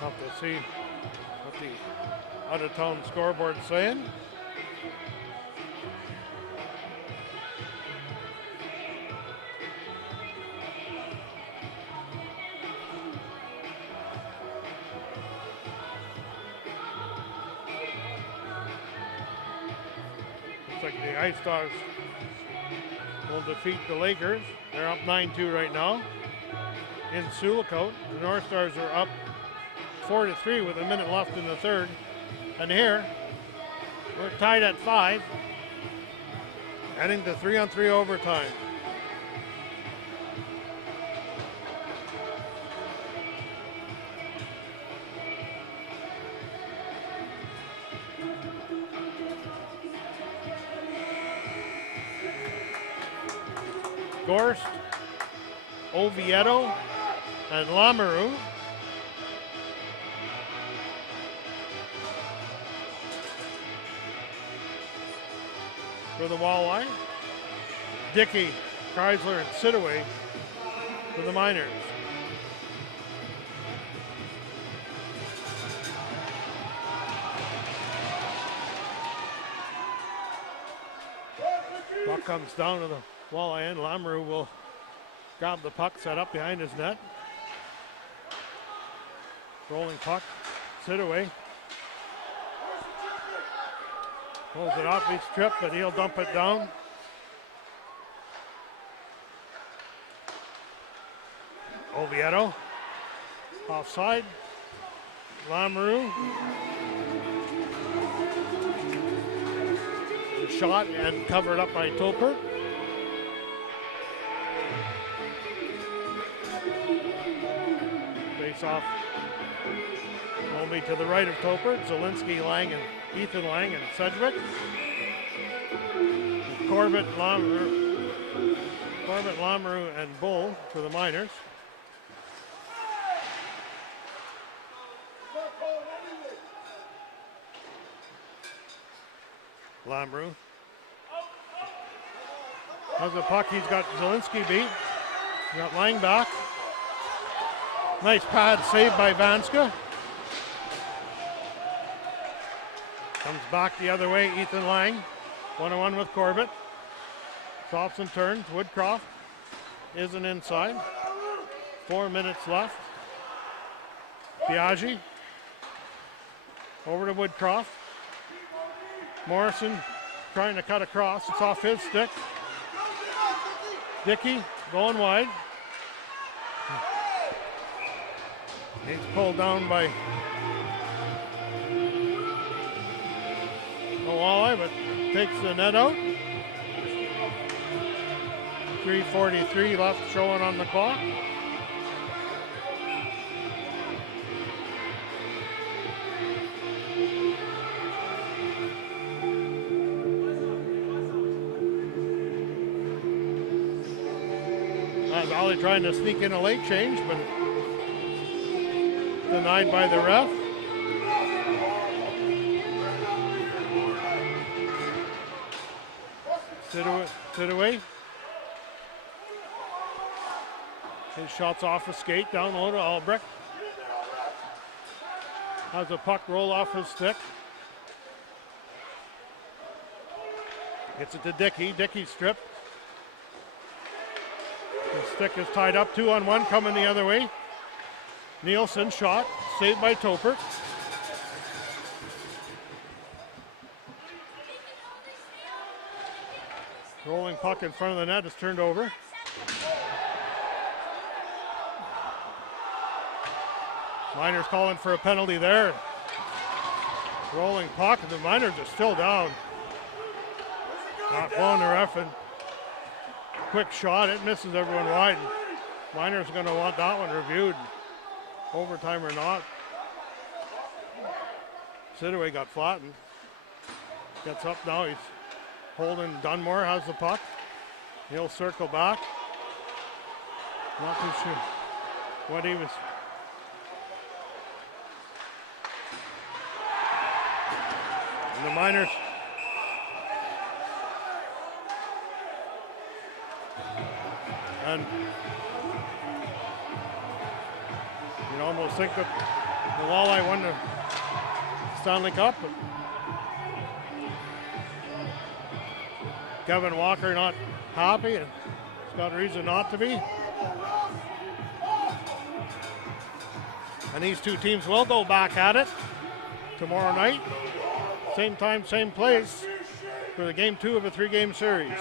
Have to see what the out-of-town scoreboard's saying. Looks like the Ice Dogs will defeat the Lakers. They're up 9-2 right now. In Sulicote, the North Stars are up 4-3 with a minute left in the third. And here, we're tied at 5, heading to 3-on-3 overtime. Gorst, Oviedo, and Lamoureux. for the Walleye. Dickey, Chrysler, and Sidaway for the Miners. Puck comes down to the Walleye end. Lamoureux will grab the puck, set up behind his net. Rolling puck, Sidaway. Pulls it off each trip, but he'll dump it down. Oviedo, offside. Lamoureux. Shot and covered up by Topert. Face off will be to the right of Topert. Zielinski, Lang, and Ethan Lang and Sedgwick. Corbett, Lamoureux, and Bull for the Miners. Lamoureux has the puck. He's got Zielinski beat. He's got Lang back. Nice pad save by Vanska. Comes back the other way, Ethan Lang. 1-on-1 with Corbett. Stops and turns. Woodcroft isn't inside. 4 minutes left. Biaggi over to Woodcroft. Morrison trying to cut across. It's off his stick. Dickey going wide. He's pulled down by the Walleye, but takes the net out. 3:43 left showing on the clock. Valley trying to sneak in a late change, but denied by the ref. Sidaway. His shot's off a skate, down low to Albrecht. Has the puck roll off his stick. Gets it to Dickey. Dickey stripped. The stick is tied up. 2-on-1 coming the other way. Nielsen shot, saved by Topert. Rolling puck in front of the net is turned over. Miners calling for a penalty there. Rolling puck, the Miners are still down. Not blowing the ref in. Quick shot, it misses everyone wide. Miners going to want that one reviewed. Overtime or not. Sidaway got flattened. Gets up now, he's holding Dunmore, has the puck. He'll circle back. Not too sure what he was. And the Miners and you'd almost think that the Walleye won the Stanley Cup. But Kevin Walker not happy, and he's got a reason not to be. And these two teams will go back at it tomorrow night. Same time, same place for the game 2 of a 3-game series.